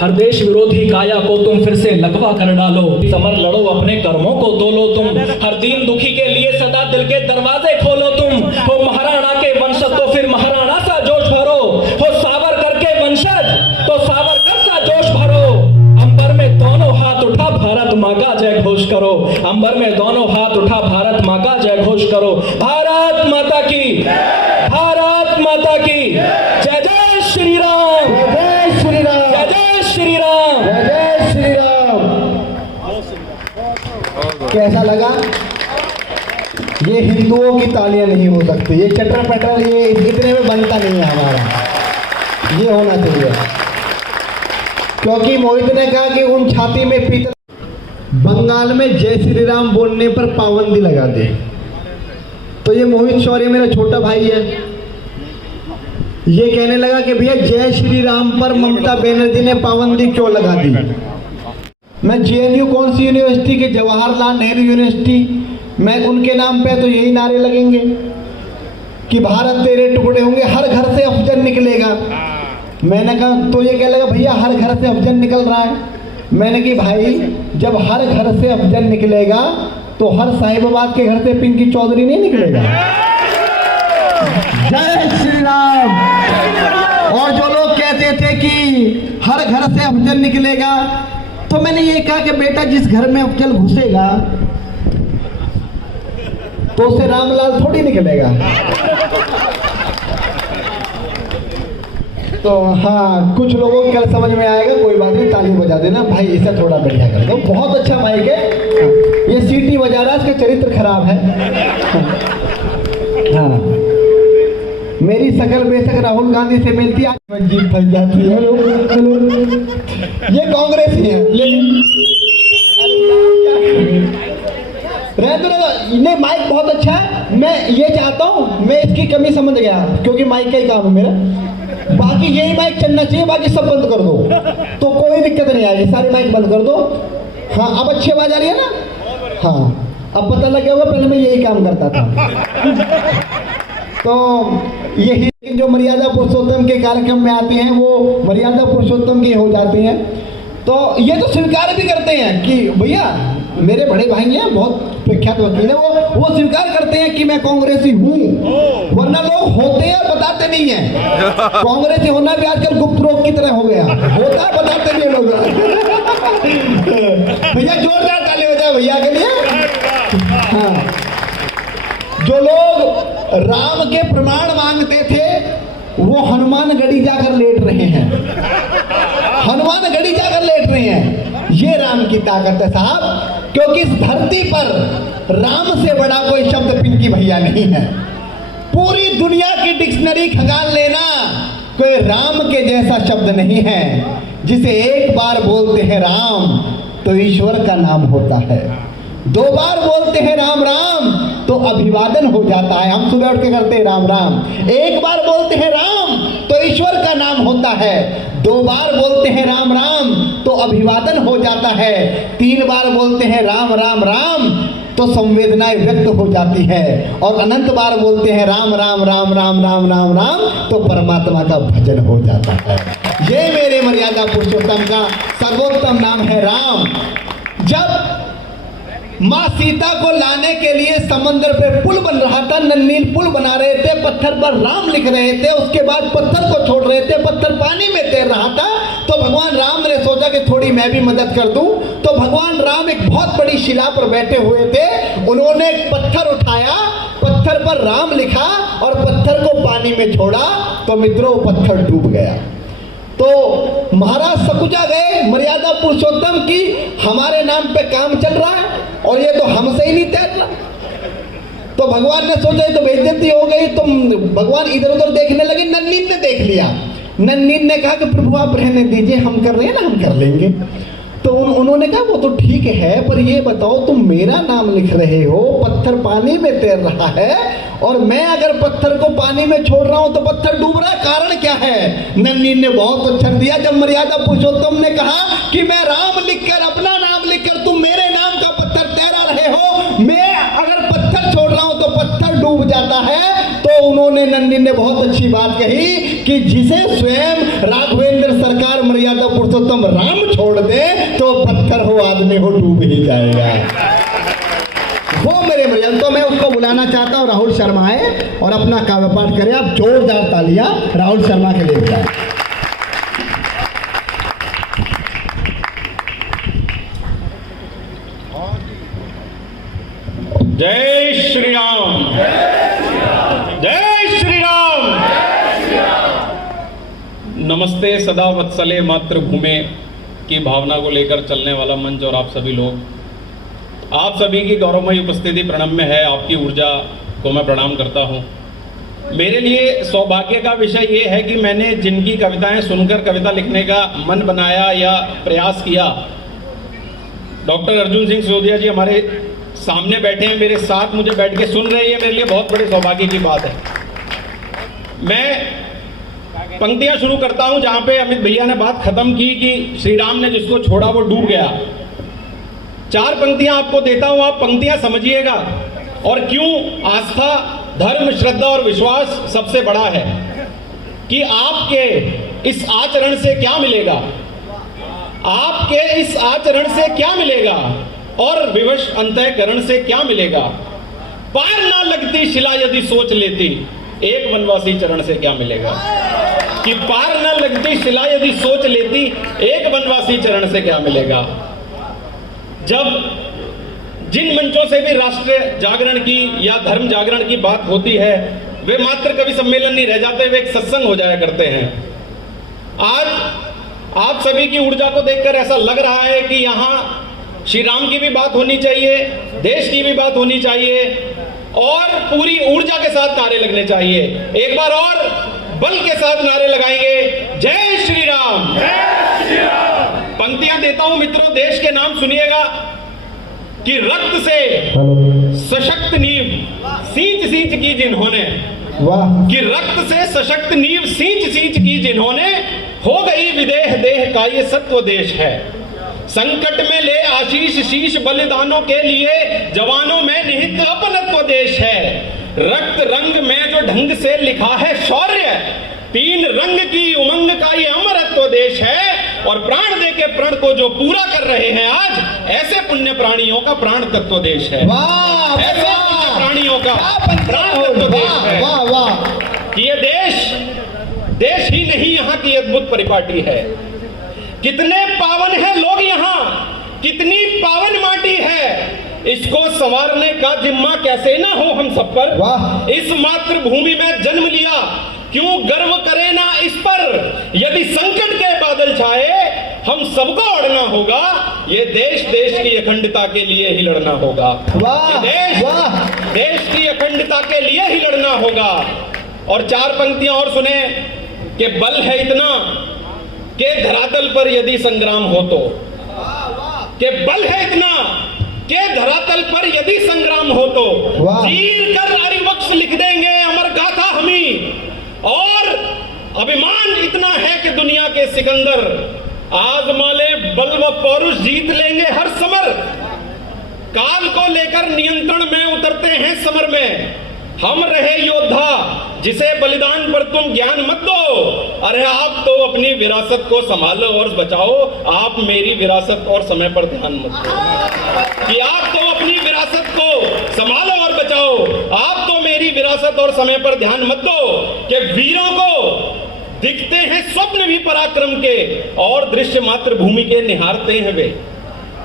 हर देश विरोधी काया को तुम फिर से लकवा कर डालो। समर लड़ो अपने कर्मों को तोलो तुम। हर दीन दुखी के लिए सदा दिल के दरवाजे खोलो तुम। हो महाराणा के वंशज तो फिर महाराणा सा जोश भरो। हो सावरकर के वंशज तो सावरकर सा जोश भरो। अंबर में दोनों हाथ उठा भारत माँ का जय घोष करो। अंबर में दोनों हाथ उठा भारत माँ का जय घोष करो। भारत माता की, भारत माता की जय। जय श्री राम, जय श्री राम, जय श्री राम, जय श्री राम। कैसा लगा? ये हिंदुओं की तालियां नहीं हो सकती। ये चटर पटर ये इतने में बनता नहीं है हमारा। ये होना चाहिए क्योंकि मोहित ने कहा कि उन छाती में पीतल। बंगाल में जय श्री राम बोलने पर पाबंदी लगा दे। तो ये मोहित शौर्य मेरा छोटा भाई है, ये कहने लगा कि भैया जय श्री राम पर ममता बनर्जी ने पाबंदी क्यों लगा दी। मैं जेएनयू कौन सी यूनिवर्सिटी के जवाहरलाल नेहरू यूनिवर्सिटी, मैं उनके नाम पे तो यही नारे लगेंगे कि भारत तेरे टुकड़े होंगे, हर घर से अफजल निकलेगा। मैंने कहा तो ये कह लगा भैया हर घर से अफजल निकल रहा है। मैंने कि भाई जब हर घर से अफजल निकलेगा तो हर साहिबाबाद के घर से पिंकी चौधरी नहीं निकलेगा। जय श्री राम। और जो लोग कहते थे हर घर से अफजल निकलेगा। तो मैंने ये कहा कि बेटा जिस घर में अफजल घुसेगा तो उसे रामलाल थोड़ी निकलेगा। तो हाँ, कुछ लोगों को कल समझ में आएगा, कोई बात नहीं, ताली बजा देना भाई, इसे थोड़ा बढ़िया कर दो। बहुत अच्छा माइक है, ये सीटी बजा रहा है, इसका चरित्र खराब है। हाँ, मेरी शकल बेशक राहुल गांधी से मिलती है, जीप फंस जाती है। ये कांग्रेस ही है, नहीं माइक बहुत अच्छा है। मैं ये चाहता हूँ, मैं इसकी कमी समझ गया क्योंकि माइक का ही काम है मेरा। बाकी यही माइक चलना चाहिए, बाकी सब बंद कर दो तो कोई दिक्कत नहीं आएगी, सारे माइक बंद कर दो। हाँ, अब अच्छी आवाज आ रही है ना? हाँ, अब पता लग गया होगा, पहले मैं यही काम करता था। तो यही जो मर्यादा पुरुषोत्तम के कार्यक्रम में आते हैं वो मर्यादा पुरुषोत्तम की हो जाती हैं। तो ये तो स्वीकार भी करते हैं कि भैया मेरे बड़े भाई हैं, बहुत प्रख्यात वकील है, वो स्वीकार करते हैं कि मैं कांग्रेसी हूँ, वरना लोग होते हैं बताते नहीं है। कांग्रेसी होना भी आजकल गुप्त रोग की तरह हो गया, होता है बताते नहीं लोग। भैया जोरदार ताली हो जाए भैया के लिए। हाँ, जो लोग राम के प्रमाण मांगते थे वो हनुमानगढ़ी जाकर लेट रहे हैं, हनुमानगढ़ी जाकर लेट रहे हैं। ये राम की ताकत है साहब, क्योंकि इस धरती पर राम से बड़ा कोई शब्द पिंकी भैया नहीं है। पूरी दुनिया की डिक्शनरी खंगाल लेना, कोई राम के जैसा शब्द नहीं है। जिसे एक बार बोलते हैं राम तो ईश्वर का नाम होता है, दो बार बोलते हैं राम राम तो अभिवादन हो जाता है। हम सुबह उठ के करते हैं राम राम। एक बार बोलते हैं राम तो ईश्वर का नाम होता है, दो बार बोलते हैं राम राम तो अभिवादन हो जाता है, तीन बार बोलते हैं राम राम राम तो संवेदनाएं व्यक्त हो जाती है, और अनंत बार बोलते हैं राम राम राम राम राम राम राम तो परमात्मा का भजन हो जाता है। ये मेरे मर्यादा पुरुषोत्तम का सर्वोत्तम नाम है राम। जब माँ सीता को लाने के लिए समंदर पे पुल बन रहा था, नन्नील पुल बना रहे थे, पत्थर पर राम लिख रहे थे, उसके बाद पत्थर को छोड़ रहे थे, पत्थर पानी में तैर रहा था, तो भगवान राम ने सोचा कि थोड़ी मैं भी मदद कर दूं। तो भगवान राम एक बहुत बड़ी शिला पर बैठे हुए थे, उन्होंने एक पत्थर उठाया, पत्थर पर राम लिखा और पत्थर को पानी में छोड़ा, तो मित्रों पत्थर डूब गया। तो महाराज सकुचा गए, मर्यादा पुरुषोत्तम की हमारे नाम पे काम चल रहा है और ये तो हमसे ही नहीं तैर रहा। तो भगवान ने सोचा तो बेइज्जती हो गई, तो भगवान इधर उधर देखने लगे, नन्नीन ने देख लिया। नन्नीन ने कहा कि प्रभु आप रहने दीजिए, हम कर रहे हैं ना, हम कर लेंगे। तो उन्होंने कहा वो तो ठीक है, पर ये बताओ तुम मेरा नाम लिख रहे हो, पत्थर पानी में तैर रहा है, और मैं अगर पत्थर को पानी में छोड़ रहा हूं तो पत्थर डूब रहा है, कारण क्या है? नन्नीन ने बहुत उत्तर दिया। जब मर्यादा पुरुषोत्तम ने कहा कि मैं राम लिखकर, अपना नाम लिखकर तुम मेरे नाम का पत्थर तैरा रहे हो, मैं अगर पत्थर छोड़ रहा हूं तो पत्थर डूब जाता है, तो उन्होंने, नन्नीन ने बहुत अच्छी बात कही कि जिसे स्वयं राघवेंद्र सरकार मर्यादा पुरुषोत्तम राम छोड़ दे तो पत्थर हो आदमी हो डूब ही जाएगा। वो मेरे मर्यादा, तो मैं उसको बुलाना चाहता हूँ, राहुल शर्मा आए और अपना काव्य पाठ करें। आप जोरदार तालियां राहुल शर्मा के लिए बजाएं। जय श्री राम, जय श्री राम। नमस्ते सदा वत्सले मातृभूमि की भावना को लेकर चलने वाला मंच और आप सभी लोग, आप सभी की गौरवमयी उपस्थिति प्रणम्य है। आपकी ऊर्जा को मैं प्रणाम करता हूँ। मेरे लिए सौभाग्य का विषय ये है कि मैंने जिनकी कविताएं सुनकर कविता लिखने का मन बनाया या प्रयास किया, डॉक्टर अर्जुन सिंह सिसोदिया जी हमारे सामने बैठे हैं, मेरे साथ मुझे बैठ के सुन रहे हैं, मेरे लिए बहुत बड़े सौभाग्य की बात है। मैं पंक्तियां शुरू करता हूं जहां पे अमित भैया ने बात खत्म की कि श्री राम ने जिसको छोड़ा वो डूब गया। चार पंक्तियां आपको देता हूं, आप पंक्तियां समझिएगा और क्यों आस्था, धर्म, श्रद्धा और विश्वास सबसे बड़ा है, कि आपके इस आचरण से क्या मिलेगा, आपके इस आचरण से क्या मिलेगा और विवश अंतःकरण से क्या मिलेगा। पार ना लगती शिला यदि सोच लेती, एक वनवासी चरण से क्या मिलेगा। कि पार न लगती शिला यदि सोच लेती, एक वनवासी चरण से क्या मिलेगा। जब जिन मंचों से भी राष्ट्र जागरण की या धर्म जागरण की बात होती है, वे मात्र कवि सम्मेलन नहीं रह जाते, वे एक सत्संग हो जाया करते हैं। आज आप सभी की ऊर्जा को देखकर ऐसा लग रहा है कि यहाँ श्री राम की भी बात होनी चाहिए, देश की भी बात होनी चाहिए और पूरी ऊर्जा के साथ नारे लगने चाहिए। एक बार और बल के साथ नारे लगाएंगे, जय श्री राम। जय श्री राम। पंक्तियां देता हूं मित्रों, देश के नाम सुनिएगा कि रक्त से सशक्त नींव सींच सींच की जिन्होंने, वाह, कि रक्त से सशक्त नींव सींच सींच की जिन्होंने, हो गई विदेह देह का ये सत्व देश है। संकट में ले आशीष शीश बलिदानों के लिए, जवानों में निहित अपनत्व देश है। रक्त रंग में जो ढंग से लिखा है शौर्य, तीन रंग की उमंग का ये अमरत्व देश है। और प्राण दे के प्रण को जो पूरा कर रहे हैं आज, ऐसे पुण्य प्राणियों का प्राण तत्व देश है। वाह, ऐसे पुण्य प्राणियों का प्राण तत्व देश है। वाह वाह, कि ये देश ही नहीं यहाँ की अद्भुत परिपाटी है। कितने पावन है लोग यहाँ, कितनी पावन माटी है, इसको संवारने का जिम्मा कैसे ना हो हम सब पर। वाह, इस मातृभूमि में जन्म लिया, क्यों गर्व करे ना इस पर। यदि संकट के बादल छाए, हम सबको अड़ना होगा। ये देश की अखंडता के लिए ही लड़ना होगा। वाह, ये वाह, देश की अखंडता के लिए ही लड़ना होगा। और चार पंक्तियां और सुने कि बल है इतना के धरातल पर यदि संग्राम हो तो, के बल है इतना के धरातल पर यदि संग्राम हो तो, चीर कर हरिवक्ष लिख देंगे अमर गाथा हमी। और अभिमान इतना है कि दुनिया के सिकंदर आजमा ले बल व पौरुष, जीत लेंगे हर समर। काल को लेकर नियंत्रण में उतरते हैं समर में, हम रहे योद्धा जिसे बलिदान पर तुम ज्ञान मत दो। अरे आप तो अपनी विरासत को संभालो और बचाओ, आप मेरी विरासत और समय पर ध्यान मत दो। कि आप तो अपनी विरासत को संभालो और बचाओ, आप तो मेरी विरासत और समय पर ध्यान मत दो। कि वीरों को दिखते हैं स्वप्न भी पराक्रम के, और दृश्य मात्र भूमि के निहारते हैं वे।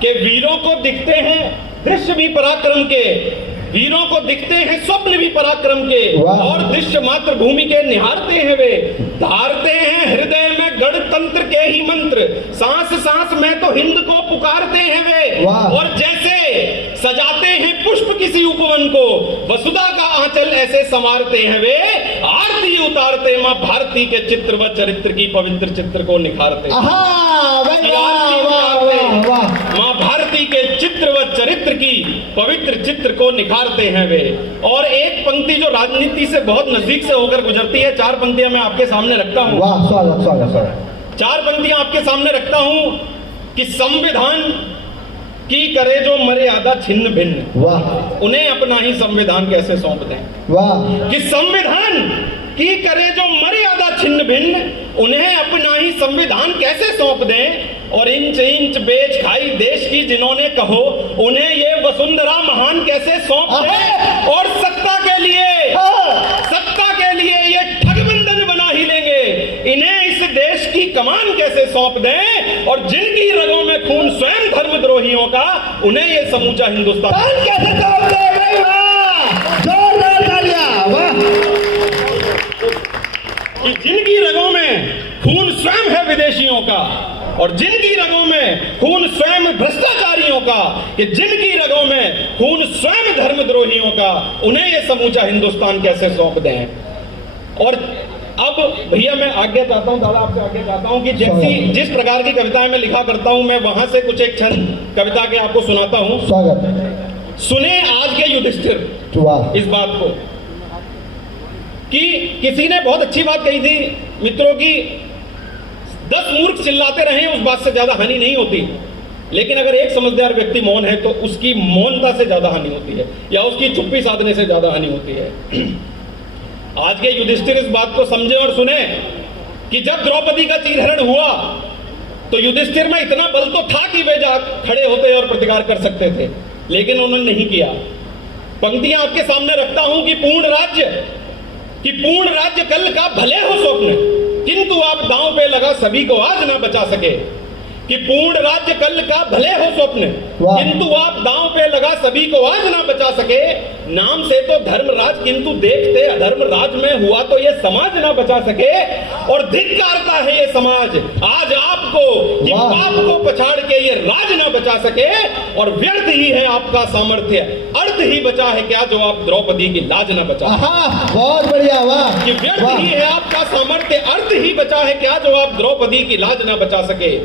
कि वीरों को दिखते हैं दृश्य भी पराक्रम के, वीरों को दिखते हैं स्वप्न भी पराक्रम के, और दृश्य मात्र भूमि के निहारते हैं वे। धारते हैं हृदय में गणतंत्र के ही मंत्र, सांस सांस में तो हिंद को पुकारते हैं वे। और जैसे सजाते हैं पुष्प किसी उपवन को, वसुधा का आंचल ऐसे संवारते हैं वे। आरती उतारते मां भारती के चित्र व चरित्र की पवित्र चित्र को निखारते। मां भारती के चित्र व चरित्र की पवित्र चित्र को निखारते हैं वे। और एक पंक्ति जो राजनीति से बहुत नजदीक से होकर गुजरती है, चार पंक्तियां मैं आपके सामने रखता हूं। वाह, स्वागत स्वागत स्वागत। चार पंक्तियां आपके सामने रखता हूं कि संविधान की करे जो मर्यादा छिन्न भिन्न, वाह, उन्हें अपना ही संविधान कैसे सौंप दें। वाह, कि संविधान की करे जो मर्यादा छिन्न भिन्न, उन्हें अपना ही संविधान कैसे सौंप दें। और इंच इंच बेच खाई देश की जिन्होंने कहो, उन्हें ये वसुंधरा महान कैसे सौंप दें। और सत्ता के लिए ये ठगबंधन बना ही लेंगे, इन्हें इस देश की कमान कैसे सौंप दें। और जिनकी रगों में खून स्वयं धर्मद्रोहियों का, उन्हें ये समूचा हिंदुस्तान कैसे सौंप दें। जोरदार तालियां। वाह, कि जिनकी रगों में खून स्वयं है विदेशियों का, और जिनकी रगों में खून स्वयं भ्रष्टाचारियों का, कि जिनकी रगों में खून स्वयं धर्मद्रोहियों का, उन्हें ये समूचा हिंदुस्तान कैसे सौंप दें। और अब भैया मैं आज्ञा चाहता हूं, दादा आपसे आज्ञा चाहता हूं कि जिस प्रकार की कविताएं मैं लिखा करता हूं, मैं वहां से कुछ एक छंद कविता के आपको सुनाता हूं। स्वागत। सुने आज के युधिष्ठिर इस बात को, कि किसी ने बहुत अच्छी बात कही थी मित्रों की, 10 मूर्ख चिल्लाते रहे उस बात से ज्यादा हानि नहीं होती, लेकिन अगर एक समझदार व्यक्ति मौन है तो उसकी मौनता से ज्यादा हानि होती है, या उसकी चुप्पी साधने से ज्यादा हानि होती है। आज के युधिष्ठिर इस बात को समझे और सुने कि जब द्रौपदी का चीरहरण हुआ तो युधिष्ठिर में इतना बल तो था कि वे जा खड़े होते और प्रतिकार कर सकते थे, लेकिन उन्होंने नहीं किया। पंक्तियां आपके सामने रखता हूं कि पूर्ण राज्य कल का भले हो स्वप्न, किंतु आप दांव पे लगा सभी को आज ना बचा सके, कि पूर्ण राज्य कल का भले हो स्वप्न, किंतु आप दांव पे लगा सभी को आज ना बचा सके। नाम से तो धर्मराज किंतु देखते अधर्म राज में हुआ तो ये समाज ना बचा सके। और धिक्कारता है ये समाज आज आपको कि पाप को पछाड़ के ये राज ना बचा सके। और व्यर्थ ही है आपका सामर्थ्य, अर्थ ही बचा है क्या जो आप द्रौपदी की लाज ना बचा सके। बहुत बढ़िया, वाह। कि व्यर्थ ही है आपका सामर्थ्य, अर्थ ही बचा है क्या जो आप द्रौपदी की लाज ना बचा सके।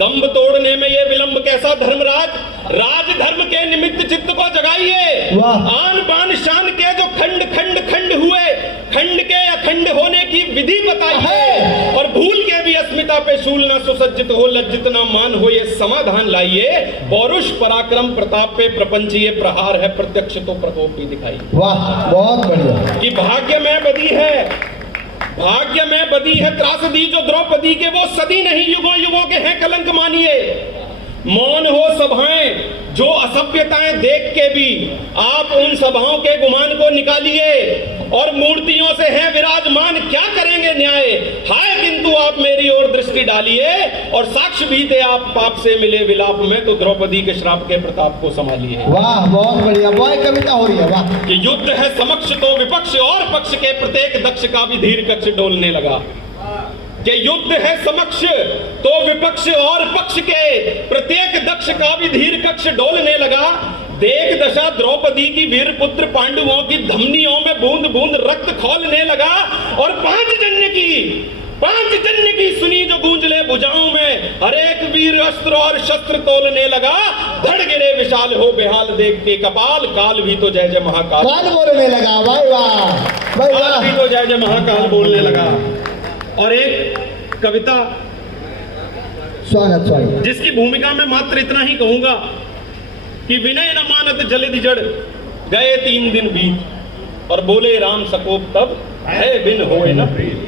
दंभ तोड़ने में ये विलंब कैसा धर्मराज, राज धर्म के निमित्त चित्त को जगाइए। आन बान शान के जो खंड खंड खंड हुए, खंड के अखंड होने की विधि बताइए। और भूल के भी अस्मिता पे शूल न सुसज्जित हो, लज्जित न मान हो, ये समाधान लाइए। पौरुष पराक्रम प्रताप पे प्रपंच ये प्रहार है, प्रत्यक्ष तो प्रकोप भी दिखाइए। वाह, बहुत बढ़िया। कि भाग्य में बदी है, भाग्य में बदी है त्रासदी जो द्रौपदी के, वो सदी नहीं युगों युगों के हैं कलंक मानिए। मौन हो सभाएं जो असभ्यताएं देख के भी आप उन सभाओं के गुमान को निकालिए। और मूर्तियों से हैं विराजमान क्या करेंगे न्याय, हाय किंतु आप मेरी ओर दृष्टि डालिए। और साक्ष्य भी थे आप पाप से मिले विलाप में, तो द्रौपदी के श्राप के प्रताप को संभालिए। वाह, बहुत बढ़िया, बहुत कविता हो रही है, वाह। कि युद्ध है समक्ष तो विपक्ष और पक्ष के प्रत्येक दक्ष का भी धीर कक्ष डोलने लगा। कि युद्ध है समक्ष तो विपक्ष और पक्ष के प्रत्येक दक्ष का भी धीर कक्ष डोलने लगा। देख दशा द्रौपदी की वीर पुत्र पांडवों की धमनियों में बूंद बूंद रक्त खौलने लगा। और पांच जन्य की सुनी जो गूंजले भुजाओं में, हर एक वीर अस्त्र और शस्त्र तोलने लगा। धड़ गिरे विशाल हो बेहाल देख के कपाल, काल भी तो जय जय महाकाल बोलने लगा। वाह, काल भी तो जय जय महाकाल बोलने लगा। और एक कविता स्वागत जिसकी भूमिका में मात्र इतना ही कहूंगा कि विनय न मानत जलिद जड़, गए 3 दिन बीत, और बोले राम सकोप तब है बिन होए न प्रीत।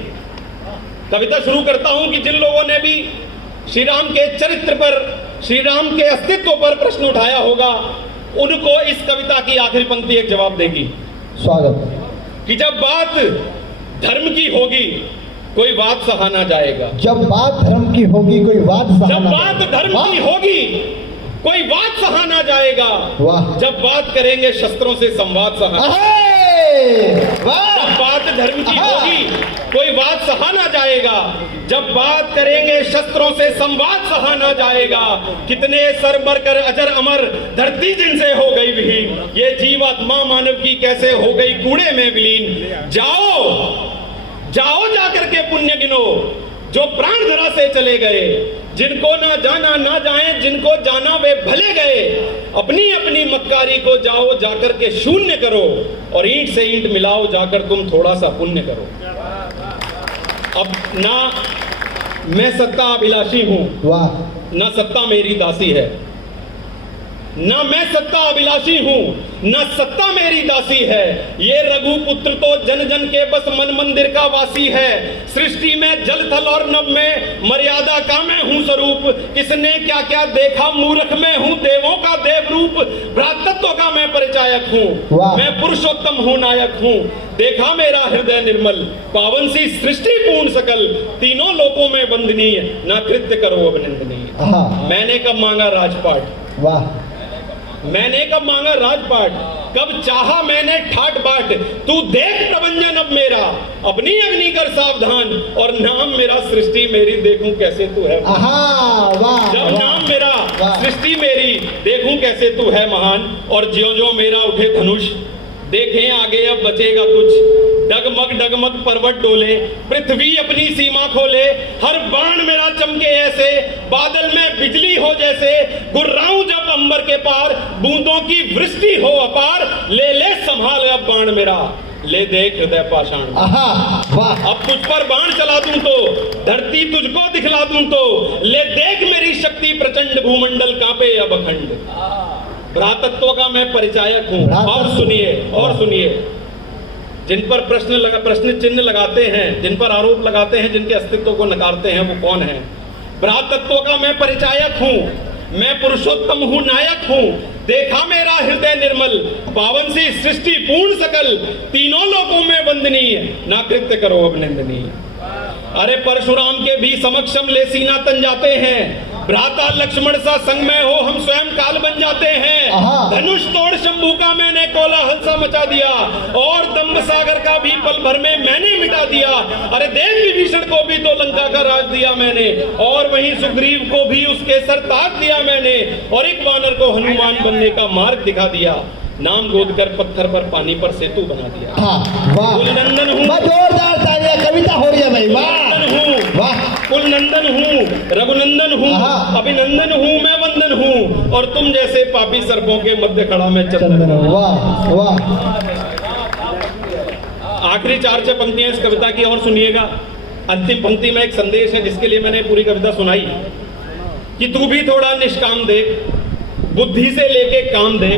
कविता शुरू करता हूं कि जिन लोगों ने भी श्री राम के चरित्र पर, श्री राम के अस्तित्व पर प्रश्न उठाया होगा, उनको इस कविता की आखिरी पंक्ति एक जवाब देगी। स्वागत। कि जब बात धर्म की होगी कोई बात सहा ना जाएगा। जब बात धर्म की होगी कोई बात सहा जब बात धर्म की होगी कोई बात सहा ना जाएगा। वाह। जब बात करेंगे शस्त्रों से संवाद सहा। जब बात धर्म की होगी कोई बात सहा ना जाएगा। जब बात करेंगे शस्त्रों से संवाद सहा ना जाएगा। कितने सर मरकर अजर अमर धरती जिनसे हो गई विहीन, ये जीवात्मा मानव की कैसे हो गई कूड़े में विलीन। जाओ जाकर के पुण्य गिनो जो प्राण धरा से चले गए। जिनको ना जाना ना जाएं, जिनको जाना वे भले गए। अपनी अपनी मक्कारी को जाओ जाकर के शून्य करो, और ईंट से ईंट मिलाओ जाकर तुम थोड़ा सा पुण्य करो। अब ना मैं सत्ता अभिलाषी हूं, वाह, ना सत्ता मेरी दासी है। ना मैं सत्ता अभिलाषी हूं, न सत्ता मेरी दासी है। ये रघुपुत्र तो जन जन के बस मन मंदिर का वासी है। सृष्टि में जल थल और नभ में मर्यादा का मैं हूं स्वरूप। किसने क्या क्या देखा मूर्ख में हूं देवों का देव रूप। भ्रातृत्व का मैं परिचायक हूं, मैं पुरुषोत्तम हूं नायक हूं। देखा मेरा हृदय निर्मल पावन सी सृष्टि पूर्ण सकल। तीनों लोकों में वंदनीय ना कृत्य करो अभिनंदनीय। मैंने कब मांगा राजपाट, वाह, मैंने कब मांगा राजपाट, कब चाहा मैंने ठाट बाट। तू देख प्रभंजन अब मेरा, अपनी अग्नि कर सावधान। और नाम मेरा सृष्टि मेरी देखूं कैसे तू है। जब नाम मेरा सृष्टि मेरी देखूं कैसे तू है महान। और ज्यों ज्यों मेरा उठे धनुष, देखें आगे अब बचेगा कुछ। डगमग डगमग पर्वत डोले, पृथ्वी अपनी सीमा खोले। हर बाण मेरा चमके ऐसे, बादल में बिजली हो जैसे। गुर्राऊं जब अंबर के पार, बूंदों की वृष्टि हो अपार। ले ले संभाल अब बाण मेरा, ले देख हृदय पाषाण। अब तुझ पर बाण चला दूं तो, धरती तुझको दिखला दूं तो। ले देख मेरी शक्ति प्रचंड, भूमंडल कांपे अब अखंड। भ्रातृत्व का मैं परिचायक हूं। और सुनिए जिन पर प्रश्न चिन्ह लगाते हैं, जिन पर आरोप लगाते हैं, जिनके अस्तित्व को नकारते हैं, वो कौन है। भ्रातृत्व का मैं परिचायक हूं, मैं पुरुषोत्तम हूं नायक हूं। देखा मेरा हृदय निर्मल पावन सी सृष्टि पूर्ण सकल। तीनों लोकों में वंदनीय ना कृत्य करो अभिनंदनीय। अरे परशुराम के भी समक्षम ले सीना तन जाते हैं, भ्राता लक्ष्मण सा संग में हो हम स्वयं काल बन जाते हैं। धनुष तोड़ शंभू का मैंने कोलाहल सा मचा दिया, और दम्भ सागर का भी पल भर में मैंने मिटा दिया। अरे देव विभीषण को भी तो लंका का राज दिया मैंने, और वहीं सुग्रीव को भी उसके सर ताज दिया मैंने, और एक वानर को हनुमान बनने का मार्ग दिखा दिया। नाम गोद कर पत्थर पर पानी पर सेतु बना दिया। हाँ, वाह, कुलनंदन हूँ, जोरदार तालियां, कविता हो रही है भाई, वाह वाह। कुलनंदन हूँ, रघुनंदन हूँ, अभिनंदन हूँ, मैं वंदन हूँ, और तुम जैसे पापी सर्पों के मध्य खड़ा मैं चंदन हूँ। वाह वाह। आखिरी 4-6 पंक्तियां इस कविता की और सुनिएगा। अंतिम पंक्ति में एक संदेश है जिसके लिए मैंने पूरी कविता सुनाई, कि तू भी थोड़ा निष्काम देख, बुद्धि से लेके काम दे,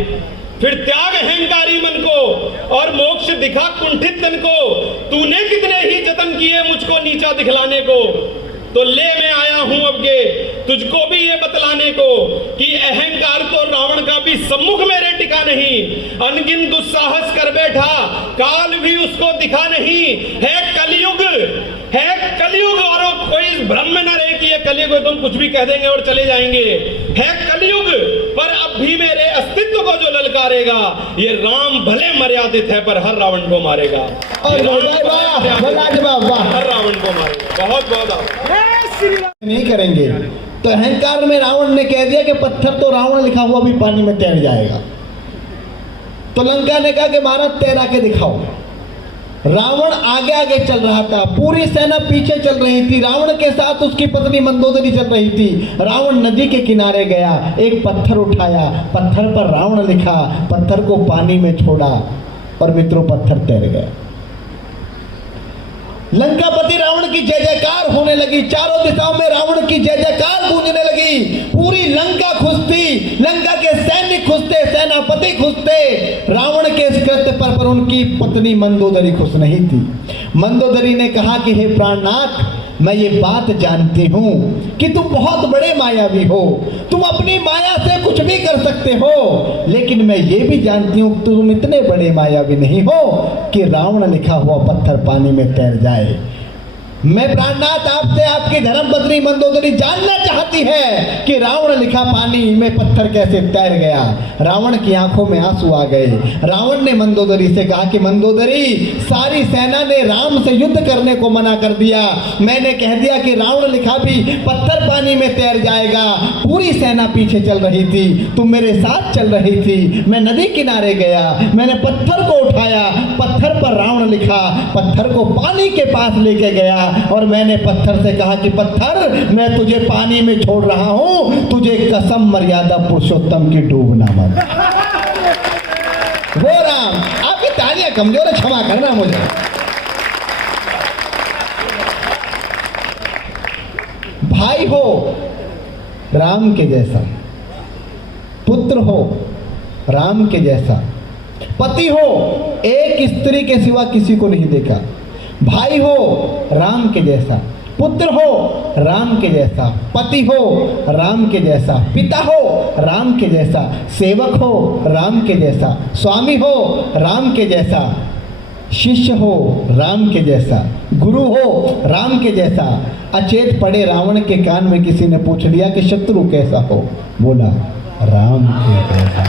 फिर त्याग अहंकारी मन को, और मोक्ष दिखा कुंठित तन को। तूने कितने ही जतन किए मुझको नीचा दिखलाने को, तो ले मैं आया हूं अब के तुझको भी ये बतलाने को, कि अहंकार तो रावण का भी सम्मुख मेरे टिका नहीं। अनगिन दुस्साहस कर बैठा, काल भी उसको दिखा नहीं। है कलयुग, और कोई इस भ्रम में न रहे कि ये कलयुग है, तुम कुछ भी कह देंगे और चले जाएंगे। है कलयुग, पर अब भी मेरे अस्तित्व को जो ललकारेगा, ये राम भले मर्यादित है पर हर रावण को मारेगा। हर रावण को मारेगा। बहुत नहीं करेंगे तो अहंकार में रावण ने कह दिया कि पत्थर तो रावण लिखा हुआ भी पानी में तैर जाएगा। तो लंका ने कहा कि महाराज तैरा के दिखाओ। रावण आगे आगे चल रहा था, पूरी सेना पीछे चल रही थी, रावण के साथ उसकी पत्नी मंदोदरी चल रही थी। रावण नदी के किनारे गया, एक पत्थर उठाया, पत्थर पर रावण लिखा, पत्थर को पानी में छोड़ा, और मित्रों पत्थर तैर गया। लंकापति रावण की जय जयकार होने लगी, चारों दिशाओं में रावण की जय जयकार गूंजने लगी। पूरी लंका खुश थी, लंका के सैनिक खुश थे, सेनापति खुश थे रावण के इस कृत्य पर उनकी पत्नी मंदोदरी खुश नहीं थी। मंदोदरी ने कहा कि हे प्राणनाथ, मैं ये बात जानती हूं कि तुम बहुत बड़े मायावी हो, तुम अपनी माया से कुछ भी कर सकते हो, लेकिन मैं ये भी जानती हूं कि तुम इतने बड़े मायावी नहीं हो कि रावण लिखा हुआ पत्थर पानी में तैर जाए। मैं प्राणनाथ आपसे आपकी धर्मपत्नी मंदोदरी जानना चाहती है कि रावण लिखा पानी में पत्थर कैसे तैर गया। रावण की आंखों में आंसू आ गए। रावण ने मंदोदरी से कहा कि मंदोदरी, सारी सेना ने राम से युद्ध करने को मना कर दिया, मैंने कह दिया कि रावण लिखा भी पत्थर पानी में तैर जाएगा। पूरी सेना पीछे चल रही थी, तुम मेरे साथ चल रही थी। मैं नदी किनारे गया, मैंने पत्थर को उठाया, पत्थर पर रावण लिखा, पत्थर को पानी के पास लेके गया, और मैंने पत्थर से कहा कि पत्थर, मैं तुझे पानी में छोड़ रहा हूं, तुझे कसम मर्यादा पुरुषोत्तम की डूबना मत। वो राम, आपकी तालियां कमजोर है, क्षमा करना मुझे। भाई हो राम के जैसा, पुत्र हो राम के जैसा, पति हो एक स्त्री के सिवा किसी को नहीं देखा, भाई हो राम के जैसा, पुत्र हो राम के जैसा, पति हो राम के जैसा, पिता हो राम के जैसा, सेवक हो राम के जैसा, स्वामी हो राम के जैसा, शिष्य हो राम के जैसा, गुरु हो राम के जैसा। अचेत पड़े रावण के कान में किसी ने पूछ लिया कि शत्रु कैसा हो, बोला राम के जैसा।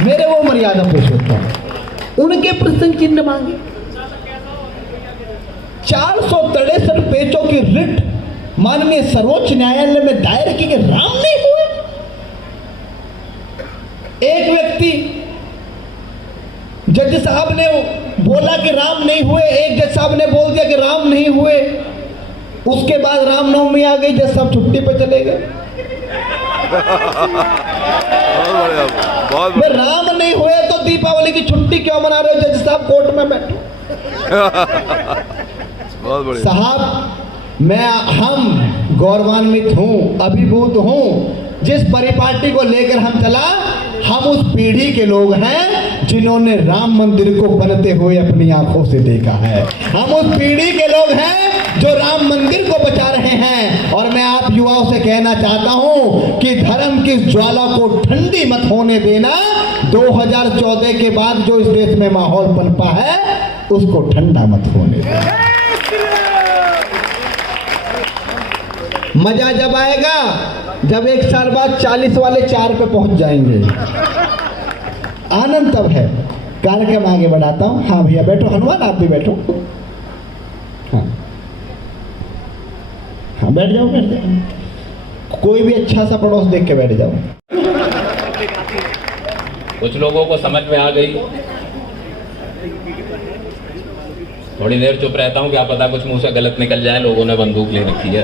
मेरे वो मर्यादा पुरुषोत्तम, उनके प्रसंग चिन्ह मांगे। 463 पेजों की रिट माननीय सर्वोच्च न्यायालय में दायर की कि राम नहीं हुए। एक व्यक्ति जज साहब ने बोला कि राम नहीं हुए, एक जज साहब ने बोल दिया कि राम नहीं हुए। उसके बाद रामनवमी आ गई, जज साहब छुट्टी पे चले गए। राम नहीं हुए तो दीपावली की छुट्टी क्यों मना रहे हो जज साहब, कोर्ट में बैठो। साहब हम गौरवान्वित हूं, अभिभूत हूं। जिस परिपाटी को लेकर हम चला, हम उस पीढ़ी के लोग हैं जिन्होंने राम मंदिर को बनते हुए अपनी आंखों से देखा है। हम उस पीढ़ी के लोग हैं जो राम मंदिर को बचा रहे हैं। और मैं आप युवाओं से कहना चाहता हूं कि धर्म की ज्वाला को ठंडी मत होने देना। 2014 के बाद जो इस देश में माहौल पनपा है, उसको ठंडा मत होने दो। मजा जब आएगा जब 1 साल बाद 40 वाले 4 पे पहुंच जाएंगे। आनंद तब है। कार्यक्रम आगे बढ़ाता हूं। हाँ भैया बैठो, हनुमान आप भी बैठो। हाँ हाँ बैठ जाओ, बैठ जाओ। कोई भी अच्छा सा पड़ोस देख के बैठ जाओ। कुछ लोगों को समझ में आ गई, थोड़ी देर चुप रहता हूँ, क्या पता कुछ मुंह से गलत निकल जाए। लोगों ने बंदूक ले रखी है।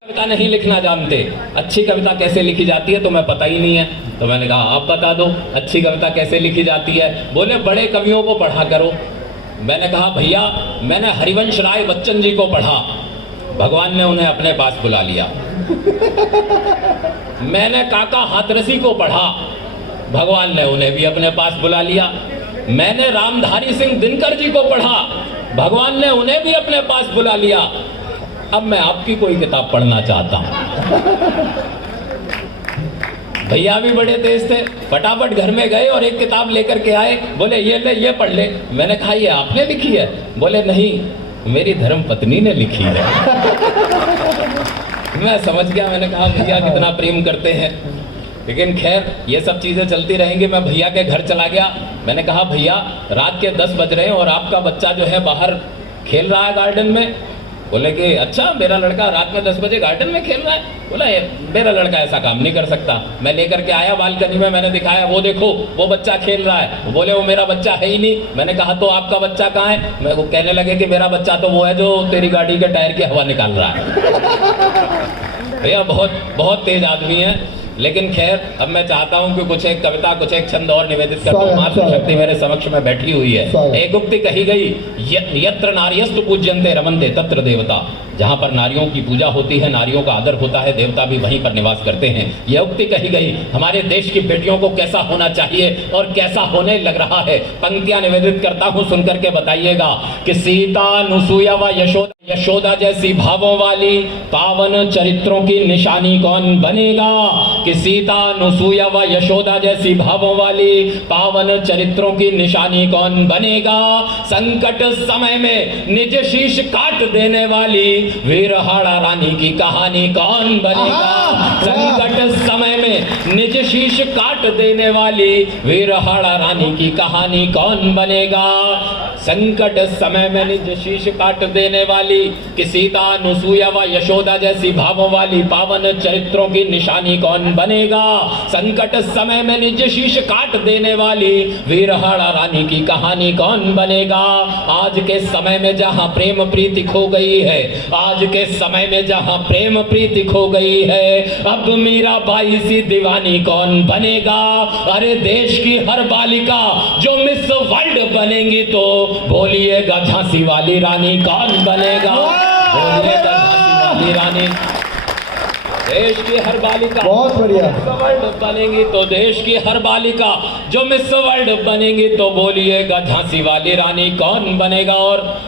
कविता नहीं लिखना जानते, अच्छी कविता कैसे लिखी जाती है तुम्हें पता ही नहीं है। तो मैंने कहा आप बता दो अच्छी कविता कैसे लिखी जाती है। बोले बड़े कवियों को पढ़ा करो। मैंने कहा भैया मैंने हरिवंश राय बच्चन जी को पढ़ा, भगवान ने उन्हें अपने पास बुला लिया। मैंने काका हाथरसी को पढ़ा, भगवान ने उन्हें भी अपने पास बुला लिया। मैंने रामधारी सिंह दिनकर जी को पढ़ा, भगवान ने उन्हें भी अपने पास बुला लिया। अब मैं आपकी कोई किताब पढ़ना चाहता हूं। भैया भी बड़े तेज थे, फटाफट घर में गए और एक किताब लेकर के आए। बोले ये ले, ये पढ़ ले। मैंने कहा ये आपने लिखी है? बोले नहीं, मेरी धर्म पत्नी ने लिखी है। मैं समझ गया, मैंने कहा भैया कितना प्रेम करते हैं। लेकिन खैर ये सब चीजें चलती रहेंगी। मैं भैया के घर चला गया। मैंने कहा भैया रात के 10 बज रहे हैं और आपका बच्चा जो है बाहर खेल रहा है गार्डन में। बोले कि अच्छा मेरा लड़का रात में 10 बजे गार्डन में खेल रहा है? बोला मेरा लड़का ऐसा काम नहीं कर सकता। मैं लेकर के आया बालकनी में, मैंने दिखाया, वो देखो वो बच्चा खेल रहा है। बोले वो मेरा बच्चा है ही नहीं। मैंने कहा तो आपका बच्चा कहाँ है? मैं वो कहने लगे कि मेरा बच्चा तो वो है जो तेरी गाड़ी के टायर की हवा निकाल रहा है। भैया बहुत बहुत तेज आदमी है। लेकिन खैर अब मैं चाहता हूं कि कुछ एक कविता, कुछ एक छंद और निवेदित कर दूं। मातृशक्ति मेरे समक्ष में बैठी हुई है। एक उक्ति कही गई, यत्र नार्यस्तु पूज्यन्ते रमन्ते तत्र देवता। जहां पर नारियों की पूजा होती है, नारियों का आदर होता है, देवता भी वहीं पर निवास करते हैं। यह उक्ति कही गई। हमारे देश की बेटियों को कैसा होना चाहिए और कैसा होने लग रहा है, पंक्तियां निवेदित करता हूं, सुनकर के बताइएगा। कि सीता अनुसुया व यशोदा जैसी भावों वाली पावन चरित्रों की निशानी कौन बनेगा? कि सीता अनुसुया व यशोदा जैसी भावों वाली पावन चरित्रों की निशानी कौन बनेगा? संकट समय में निज शीश काट देने वाली वीरहाड़ा रानी की कहानी कौन बनेगा? संकट समय में निज शीश काट देने वाली वीरहाड़ा रानी की कहानी कौन बनेगा? संकट समय में निज शीश काट देने वाली कि सीता अनुसुया व यशोदा जैसी भावों वाली पावन चरित्रों की निशानी कौन बनेगा? संकट समय में निज शीश काट देने वाली वीरहाड़ा रानी की कहानी कौन बनेगा? आज के समय में जहां प्रेम प्रीति खो गई है, आज के समय में जहां प्रेम प्रीति खो गई है, अब मीराबाई सी दीवानी कौन बनेगा? अरे देश की हर बालिका जो मिस वर्ल्ड बनेंगी तो बोलिएगा झांसी वाली रानी कौन बनेगा? बोलिएगा झांसी वाली रानी। देश की हर बालिका बहुत बढ़िया मिस वर्ल्ड बनेंगी तो देश की हर बालिका जो मिस वर्ल्ड बनेंगी तो बोलिएगा झांसी वाली रानी कौन बनेगा? और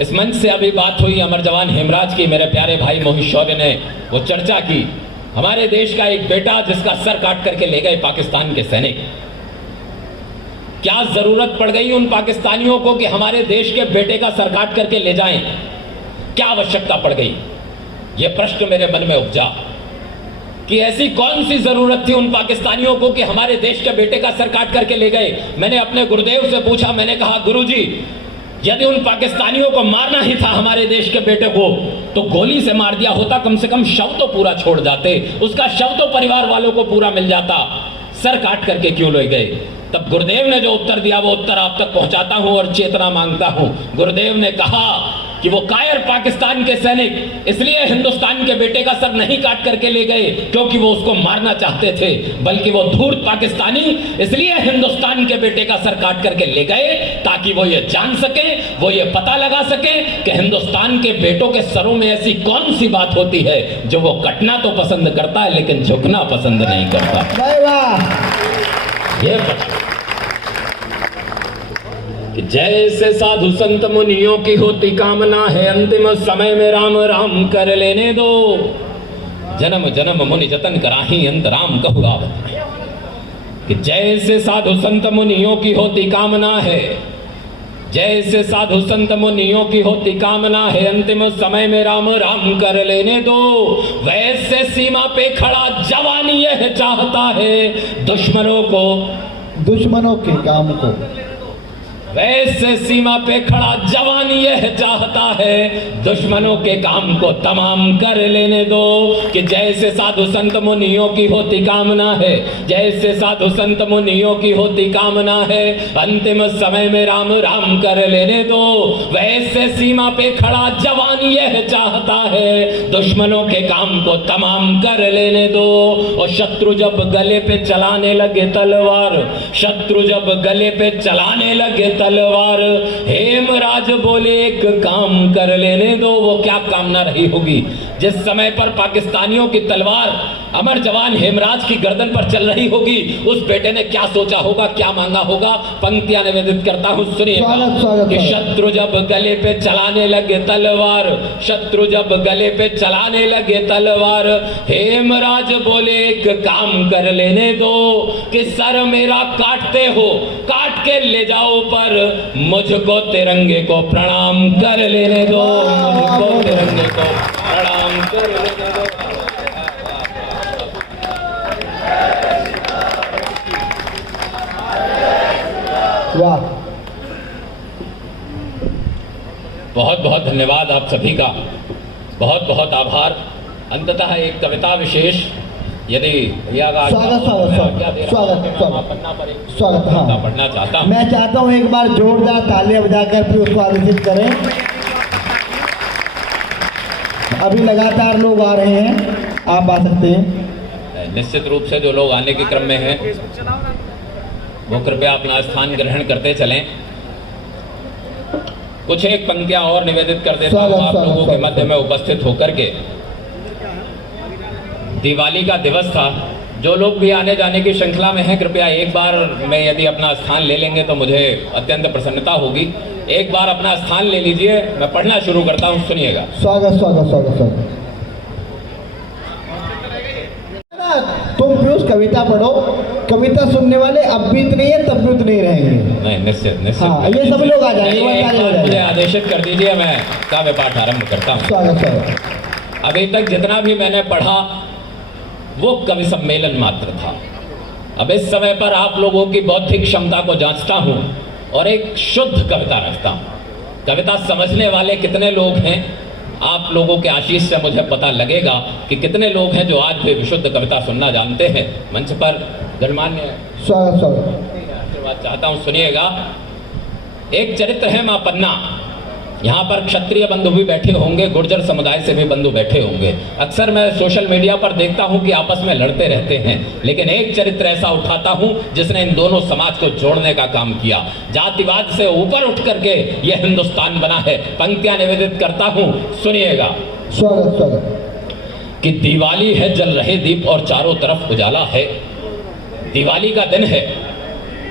इस मंच से अभी बात हुई अमर जवान हेमराज की, मेरे प्यारे भाई मोहित शौर्य ने वो चर्चा की। हमारे देश का एक बेटा जिसका सर काट करके ले गए पाकिस्तान के सैनिक। क्या जरूरत पड़ गई उन पाकिस्तानियों को कि हमारे देश के बेटे का सर काट करके ले जाएं? क्या आवश्यकता पड़ गई? यह प्रश्न मेरे मन में उपजा कि ऐसी कौन सी जरूरत थी उन पाकिस्तानियों को कि हमारे देश के बेटे का सर काट करके ले गए। मैंने अपने गुरुदेव से पूछा, मैंने कहा गुरुजी यदि उन पाकिस्तानियों को मारना ही था हमारे देश के बेटे को तो गोली से मार दिया होता, कम से कम शव तो पूरा छोड़ जाते, उसका शव तो परिवार वालों को पूरा मिल जाता, सर काट करके क्यों ले गए? तब गुरुदेव ने जो उत्तर दिया वो उत्तर आप तक पहुंचाता हूं और चेतना मांगता हूं। गुरुदेव ने कहा कि वो कायर पाकिस्तान के सैनिक इसलिए हिंदुस्तान के बेटे का सर नहीं काट करके ले गए क्योंकि वो उसको मारना चाहते थे, बल्कि वो धूर्त पाकिस्तानी इसलिए हिंदुस्तान के बेटे का सर काट करके ले गए ताकि वो ये जान सके, वो ये पता लगा सके कि हिंदुस्तान के बेटों के सरों में ऐसी कौन सी बात होती है जो वो कटना तो पसंद करता है लेकिन झुकना पसंद नहीं करता। ये कि जैसे साधु संत मुनियों की होती कामना है अंतिम समय में राम राम कर लेने दो, जन्म जन्म मुनि जतन कराही अंतराम कहु आवत। कि जैसे साधु संत मुनियों की होती कामना है, जैसे साधु संत मुनियों की होती कामना है, अंतिम समय में राम राम कर लेने दो। वैसे सीमा पे खड़ा जवानी यह चाहता है दुश्मनों के काम को। वैसे सीमा पे खड़ा जवानी यह चाहता है, दुश्मनों के काम को तमाम कर लेने दो। कि जैसे साधु संत मुनियों की होती कामना है, जैसे साधु संत मुनियों की होती कामना है, अंतिम समय में राम राम कर लेने दो। वैसे सीमा पे खड़ा जवानी यह चाहता है, दुश्मनों के काम को तमाम कर लेने दो। और शत्रु जब गले पे चलाने लगे तलवार, शत्रु जब गले पे चलाने लगे तलवार, हेमराज बोले एक काम कर लेने दो। वो क्या काम ना रही होगी जिस समय पर पाकिस्तानियों की तलवार अमर जवान हेमराज की गर्दन पर चल रही होगी, उस बेटे ने क्या सोचा होगा, क्या मांगा होगा। पंक्तियां निवेदित करता हूं, सुनिएगा। कि शत्रु जब गले पे चलाने लगे तलवार, शत्रु जब गले पे चलाने लगे तलवार, हेमराज बोले एक काम कर लेने दो। कि सर मेरा काटते हो, काट के ले जाओ, पर मुझको तिरंगे को प्रणाम कर लेने दो। मुझको तिरंगे को प्रणाम कर लेने दो। वाह, बहुत बहुत धन्यवाद आप सभी का, बहुत बहुत आभार। अंततः एक कविता विशेष, यदि भैया का स्वागत हाँ पढ़ना चाहता हूँ। मैं चाहता हूँ एक बार जोरदार तालियां बजाकर फिर उसको आदेशित करें। अभी लगातार लोग आ रहे हैं, आप आ सकते हैं। निश्चित रूप से जो लोग आने के क्रम में हैं वो कृपया अपना स्थान ग्रहण करते चलें। कुछ एक पंक्तियां और निवेदित कर देता हूं आप लोगों के मध्य में उपस्थित होकर के। दिवाली का दिवस था, जो लोग भी आने जाने की श्रृंखला में हैं, कृपया एक बार में यदि अपना स्थान ले लेंगे तो मुझे अत्यंत प्रसन्नता होगी। एक बार अपना स्थान ले लीजिए, मैं पढ़ना शुरू करता हूं, सुनिएगा। स्वागत स्वागत स्वागत स्वागत। तुम पीयूष कविता पढ़ो, कविता सुनने वाले अब भी इतने हैं तब भी उतने ही रहेंगे। नहीं, निश्चित निश्चित। हाँ, ये सब लोग आ जाएंगे। मुझे आदेशित कर दीजिए, मैं काव्य पाठ आरंभ करता हूँ। स्वागत स्वागत। अभी तक जितना भी मैंने पढ़ा वो कवि सम्मेलन मात्र था। अब इस समय पर आप लोगों की बौद्धिक क्षमता को जांचता हूं और एक शुद्ध कविता रखता हूं। कविता समझने वाले कितने लोग हैं, आप लोगों के आशीष से मुझे पता लगेगा कि कितने लोग हैं जो आज भी विशुद्ध कविता सुनना जानते हैं। मंच पर गणमान्य स्वागत स्वागत आशीर्वाद चाहता हूं, सुनिएगा। एक चरित्र है मां पन्ना। यहाँ पर क्षत्रिय बंधु भी बैठे होंगे, गुर्जर समुदाय से भी बंधु बैठे होंगे। अक्सर मैं सोशल मीडिया पर देखता हूँ कि आपस में लड़ते रहते हैं, लेकिन एक चरित्र ऐसा उठाता हूँ जिसने इन दोनों समाज को जोड़ने का काम किया। जातिवाद से ऊपर उठ करके यह हिंदुस्तान बना है। पंक्तियां निवेदित करता हूँ, सुनिएगा। स्वागत स्वागत। कि दिवाली है, जल रहे दीप और चारों तरफ उजाला है। दिवाली का दिन है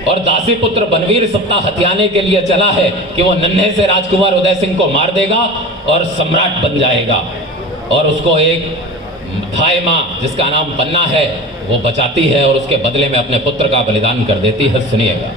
और दासी पुत्र बनवीर सत्ता हथियाने के लिए चला है कि वो नन्हे से राजकुमार उदय सिंह को मार देगा और सम्राट बन जाएगा, और उसको एक थाई माँ जिसका नाम पन्ना है वो बचाती है और उसके बदले में अपने पुत्र का बलिदान कर देती है। सुनिएगा।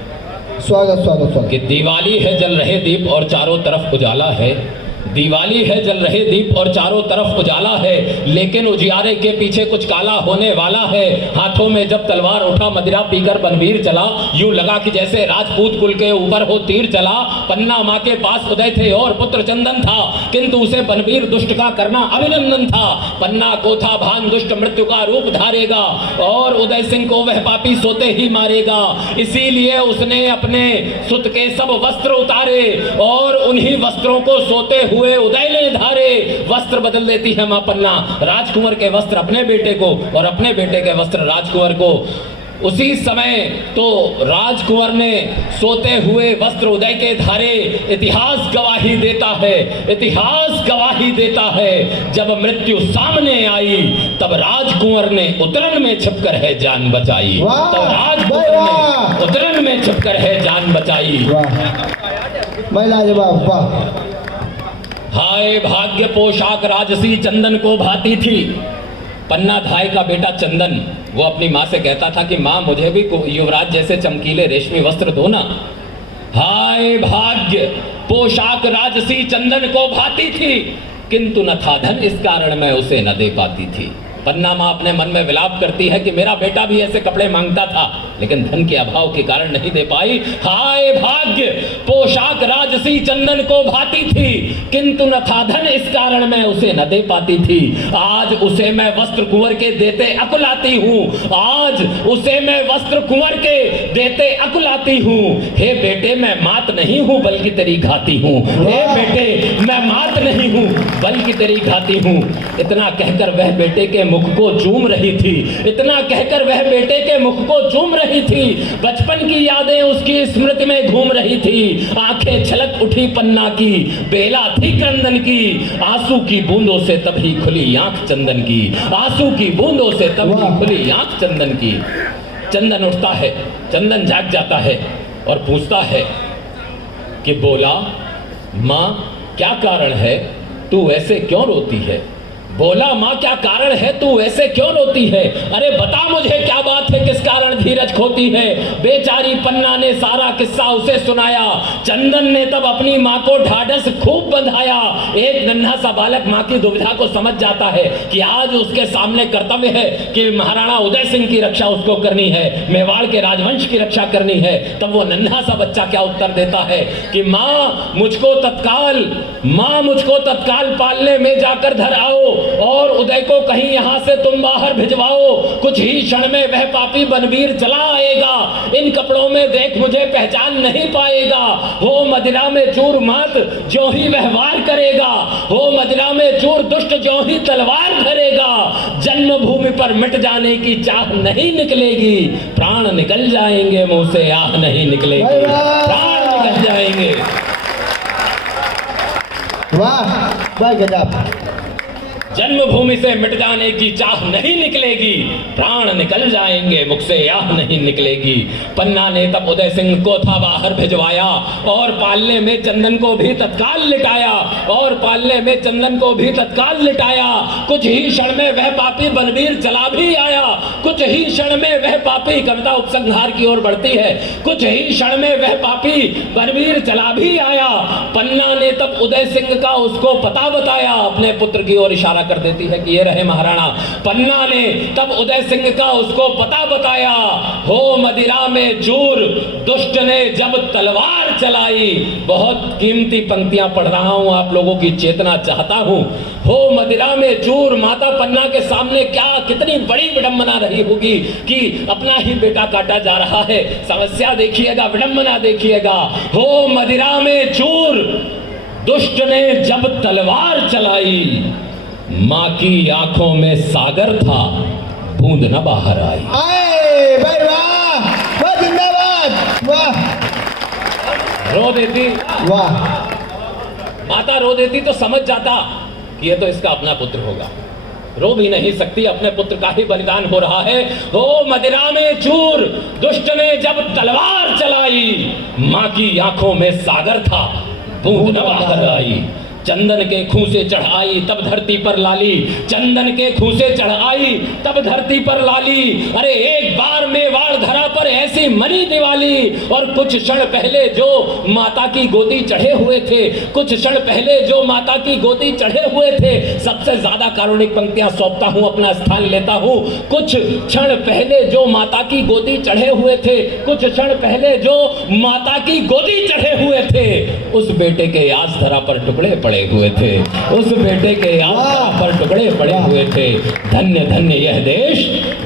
स्वागत स्वागत स्वागत। कि दिवाली है, जल रहे दीप और चारों तरफ उजाला है। दिवाली है, जल रहे दीप और चारों तरफ उजाला है, लेकिन उजियारे के पीछे कुछ काला होने वाला है। हाथों में जब तलवार उठा मदिरा पीकर बनवीर चला, यूं लगा कि जैसे राजपूत कुल के ऊपर हो तीर चला। पन्ना माँ के पास उदय थे और पुत्र चंदन था, किंतु उसे बनवीर दुष्ट का करना अभिनंदन था। पन्ना को था भान दुष्ट मृत्यु का रूप धारेगा और उदय सिंह को वह पापी सोते ही मारेगा। इसीलिए उसने अपने सुत के सब वस्त्र उतारे और उन्हीं वस्त्रों को सोते हुए उदय ने धारे। वस्त्र बदल देती है मां पन्ना, राजकुंवर के वस्त्र अपने बेटे को और अपने बेटे के वस्त्र राजकुंवर को। उसी समय तो राजकुंवर ने सोते हुए वस्त्र उदय के धारे। इतिहास गवाही देता है, इतिहास गवाही देता है, जब मृत्यु सामने आई तब राजकुंवर ने उतरन में छिपकर है जान बचाई। तब राजकुंवर ने उतरन में छिपकर है जान बचाई। वाह। हाय भाग्य पोशाक राजसी चंदन को भाती थी, पन्ना धाय का बेटा चंदन वो अपनी माँ से कहता था कि माँ मुझे भी युवराज जैसे चमकीले रेशमी वस्त्र दो ना। हाय भाग्य, पोशाक राजसी चंदन को भाती थी, किंतु न था धन, इस कारण मैं उसे न दे पाती थी। पन्ना माँ अपने मन में विलाप करती है कि मेरा बेटा भी ऐसे कपड़े मांगता था, लेकिन धन के अभाव के कारण नहीं दे पाई। हाय भाग्य, पोशाक राजसी चंदन को भाती थी, किंतु न था धन, इस कारण मैं उसे न दे पाती थी। आज उसे मैं वस्त्र कुंवर के देते अकुलाती हूँ, आज उसे मैं वस्त्र कुंवर के देते अकुलाती हूँ। हे बेटे मैं मात नहीं हूँ बल्कि तेरी घाती हूँ, हे बेटे मैं मात नहीं हूँ बल्कि तेरी घाती हूँ। इतना कहकर वह बेटे के मुख को चूम रही थी, इतना कहकर वह बेटे के मुख को चूम रही थी। बचपन की यादें उसकी स्मृति में घूम रही थी। आंखें छलक उठी पन्ना की, बेला थी क्रंदन की, आंसू की बूंदों से तभी खुली आंख चंदन की, आंसू की बूंदों से तभी खुली आंख चंदन की। चंदन उठता है, चंदन जाग जाता है और पूछता है कि बोला माँ क्या कारण है, तू ऐसे क्यों रोती है? बोला माँ क्या कारण है, तू ऐसे क्यों रोती है? अरे बता मुझे क्या बात है, किस कारण धीरज खोती है? बेचारी पन्ना ने सारा किस्सा उसे सुनाया। चंदन ने तब अपनी माँ को ढाढ़स खूब बंधाया। एक नन्हा सा बालक माँ की दुविधा को समझ जाता है कि आज उसके सामने कर्तव्य है कि महाराणा उदय सिंह की रक्षा उसको करनी है, मेवाड़ के राजवंश की रक्षा करनी है। तब वो नन्हा सा बच्चा क्या उत्तर देता है कि माँ मुझको तत्काल पालने में जाकर धर आओ और उदय को कहीं यहां से तुम बाहर भिजवाओ। कुछ ही क्षण में वह पापी बनवीर चला आएगा, इन कपड़ों में देख मुझे पहचान नहीं पाएगा। हो मदिरा में चूर मात जो ही व्यवहार करेगा, हो मदिरा में चूर दुष्ट जो ही तलवार धरेगा। जन्मभूमि पर मिट जाने की चाह नहीं निकलेगी, प्राण निकल जाएंगे मुंह से आह नहीं निकलेगी, प्राण निकल जाएंगे। वाह वाह गजब। जन्मभूमि से मिट जाने की चाह नहीं निकलेगी, प्राण निकल जाएंगे मुख से आह नहीं निकलेगी। पन्ना ने तब उदय सिंह को था बाहर भिजवाया और पालने में चंदन को भी तत्काल लिटाया, और पालने में चंदन को भी तत्काल लिटाया। कुछ ही क्षण में वह पापी बनवीर चला भी आया, कुछ ही क्षण में वह पापी, कविता उपसंहार की ओर बढ़ती है, कुछ ही क्षण में वह पापी बनवीर चला भी आया। पन्ना ने तब उदय सिंह का उसको पता बताया, अपने पुत्र की ओर इशारा कर देती है कि ये रहे महाराणा। पन्ना ने तब उदय सिंह का उसको पता बताया। हो मदिरा में चूर दुष्ट ने जब तलवार चलाई। बहुत कीमती पंक्तियां पढ़ रहा हूं, आप लोगों की चेतना चाहता हूं। हो मदिरा में चूर, माता पन्ना के सामने क्या कितनी बड़ी विडंबना रही होगी कि अपना ही बेटा काटा जा रहा है। समस्या देखिएगा, विडंबना देखिएगा। हो मदिरा में चूर दुष्ट ने जब तलवार चलाई, माँ की आंखों में सागर था, बूंद न बाहर आई। आए भाई वाह वाह, जिंदाबाद वाह। रो देती, वाह माता रो देती तो समझ जाता कि ये तो इसका अपना पुत्र होगा। रो भी नहीं सकती, अपने पुत्र का ही बलिदान हो रहा है। हो मदिरा में चूर दुष्ट ने जब तलवार चलाई, माँ की आंखों में सागर था, बूंद न बाहर आई। चंदन के खूं से चढ़ाई तब धरती पर लाली, चंदन के खूं से चढ़ाई तब धरती पर लाली। अरे एक बार मेवाड़ धरा पर ऐसी मनी दिवाली। और कुछ क्षण पहले जो माता की गोदी चढ़े हुए थे, कुछ क्षण पहले जो माता की गोदी चढ़े हुए थे, सबसे ज्यादा कारुणिक पंक्तियां सौंपता हूं, अपना स्थान लेता हूं। कुछ क्षण पहले जो माता की गोदी चढ़े हुए थे, कुछ क्षण पहले जो माता की गोदी चढ़े हुए थे, उस बेटे के आज धरा पर टुकड़े पड़े हुए थे, उस बेटे के आंख पर टुकड़े पड़े हुए थे। धन्य धन्य यह देश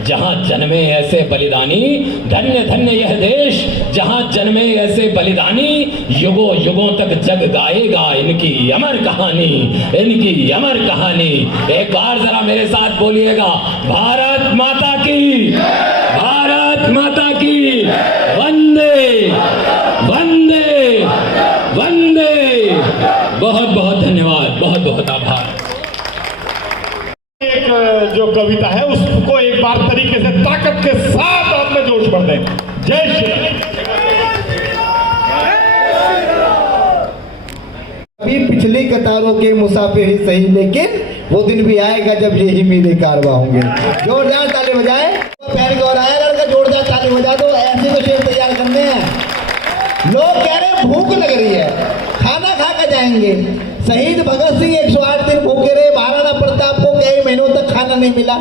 जहां जन्मे ऐसे बलिदानी, धन्य धन्य यह देश जहां जन्मे ऐसे बलिदानी। युगों युगों तक जग गाएगा इनकी अमर कहानी, इनकी अमर कहानी। एक बार जरा मेरे साथ बोलिएगा, भारत माता की, भारत माता की, वंदे वंदे वंदे। बहुत बहुत धन्यवाद, बहुत बहुत आभार। एक जो कविता है उसको एक बार तरीके से ताकत के साथ आप में जोश भर दें। जय श्री अभी पिछली कतारों के मुसाफिर ही सही, लेकिन वो दिन भी आएगा जब यही मेरे कारवा होंगे। जोरदार ताली बजाए। पहन के और आया लड़का, जोरदार ताली बजा दो। ऐसे तो शेर तैयार करने हैं। लोग कह रहे हैं भूख लग रही है, खाना खा कर जाएंगे। शहीद भगत सिंह 108 दिन भूखे रहे, महाराणा प्रताप को कई महीनों तक खाना नहीं मिला।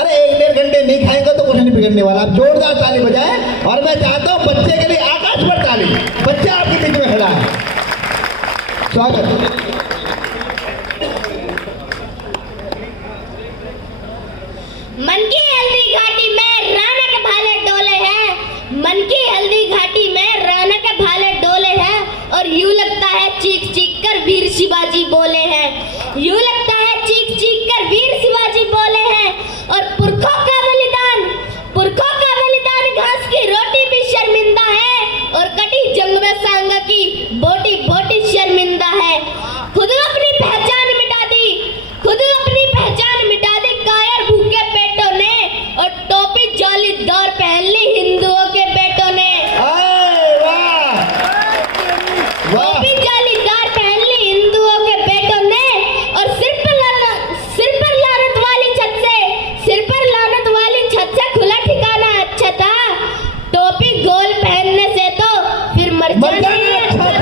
अरे 1-1.5 घंटे नहीं खाएंगे तो कुछ नहीं बिगड़ने वाला। आप जोरदार ताली बजाएं। और मैं चाहता हूँ बच्चे के लिए आकाश पर ताली। बच्चा आपके बीच में खड़ा है, स्वागत। मन की हल्दी घाटी में राणा के भाले डोले हैं, मन की हल्दी घाटी में राणा के भाले डोले हैं। और यूं लगता है चीख चीख कर वीर शिवाजी बोले हैं, यूं लगता है चीख चीख कर वीर शिवाजी बोले हैं। और पुरखों का बलिदान घास की रोटी भी शर्मिंदा है। और कटी जंग में सांगा की बोटी बोटी शर्मिंदा है। खुद अपनी पहचान मिटा दी, खुद अपनी पहचान मिटा दी कायर भूखे पेटों ने। और टोपी जालीदार पहन ली हिंदुओं के बेटों ने। टोपी जालीदार पहन ली हिंदुओं के बेटों ने। और सिर पर लानत वाली छत से खुला ठिकाना अच्छा था। टोपी गोल पहनने से तो फिर मर जाना अच्छा था।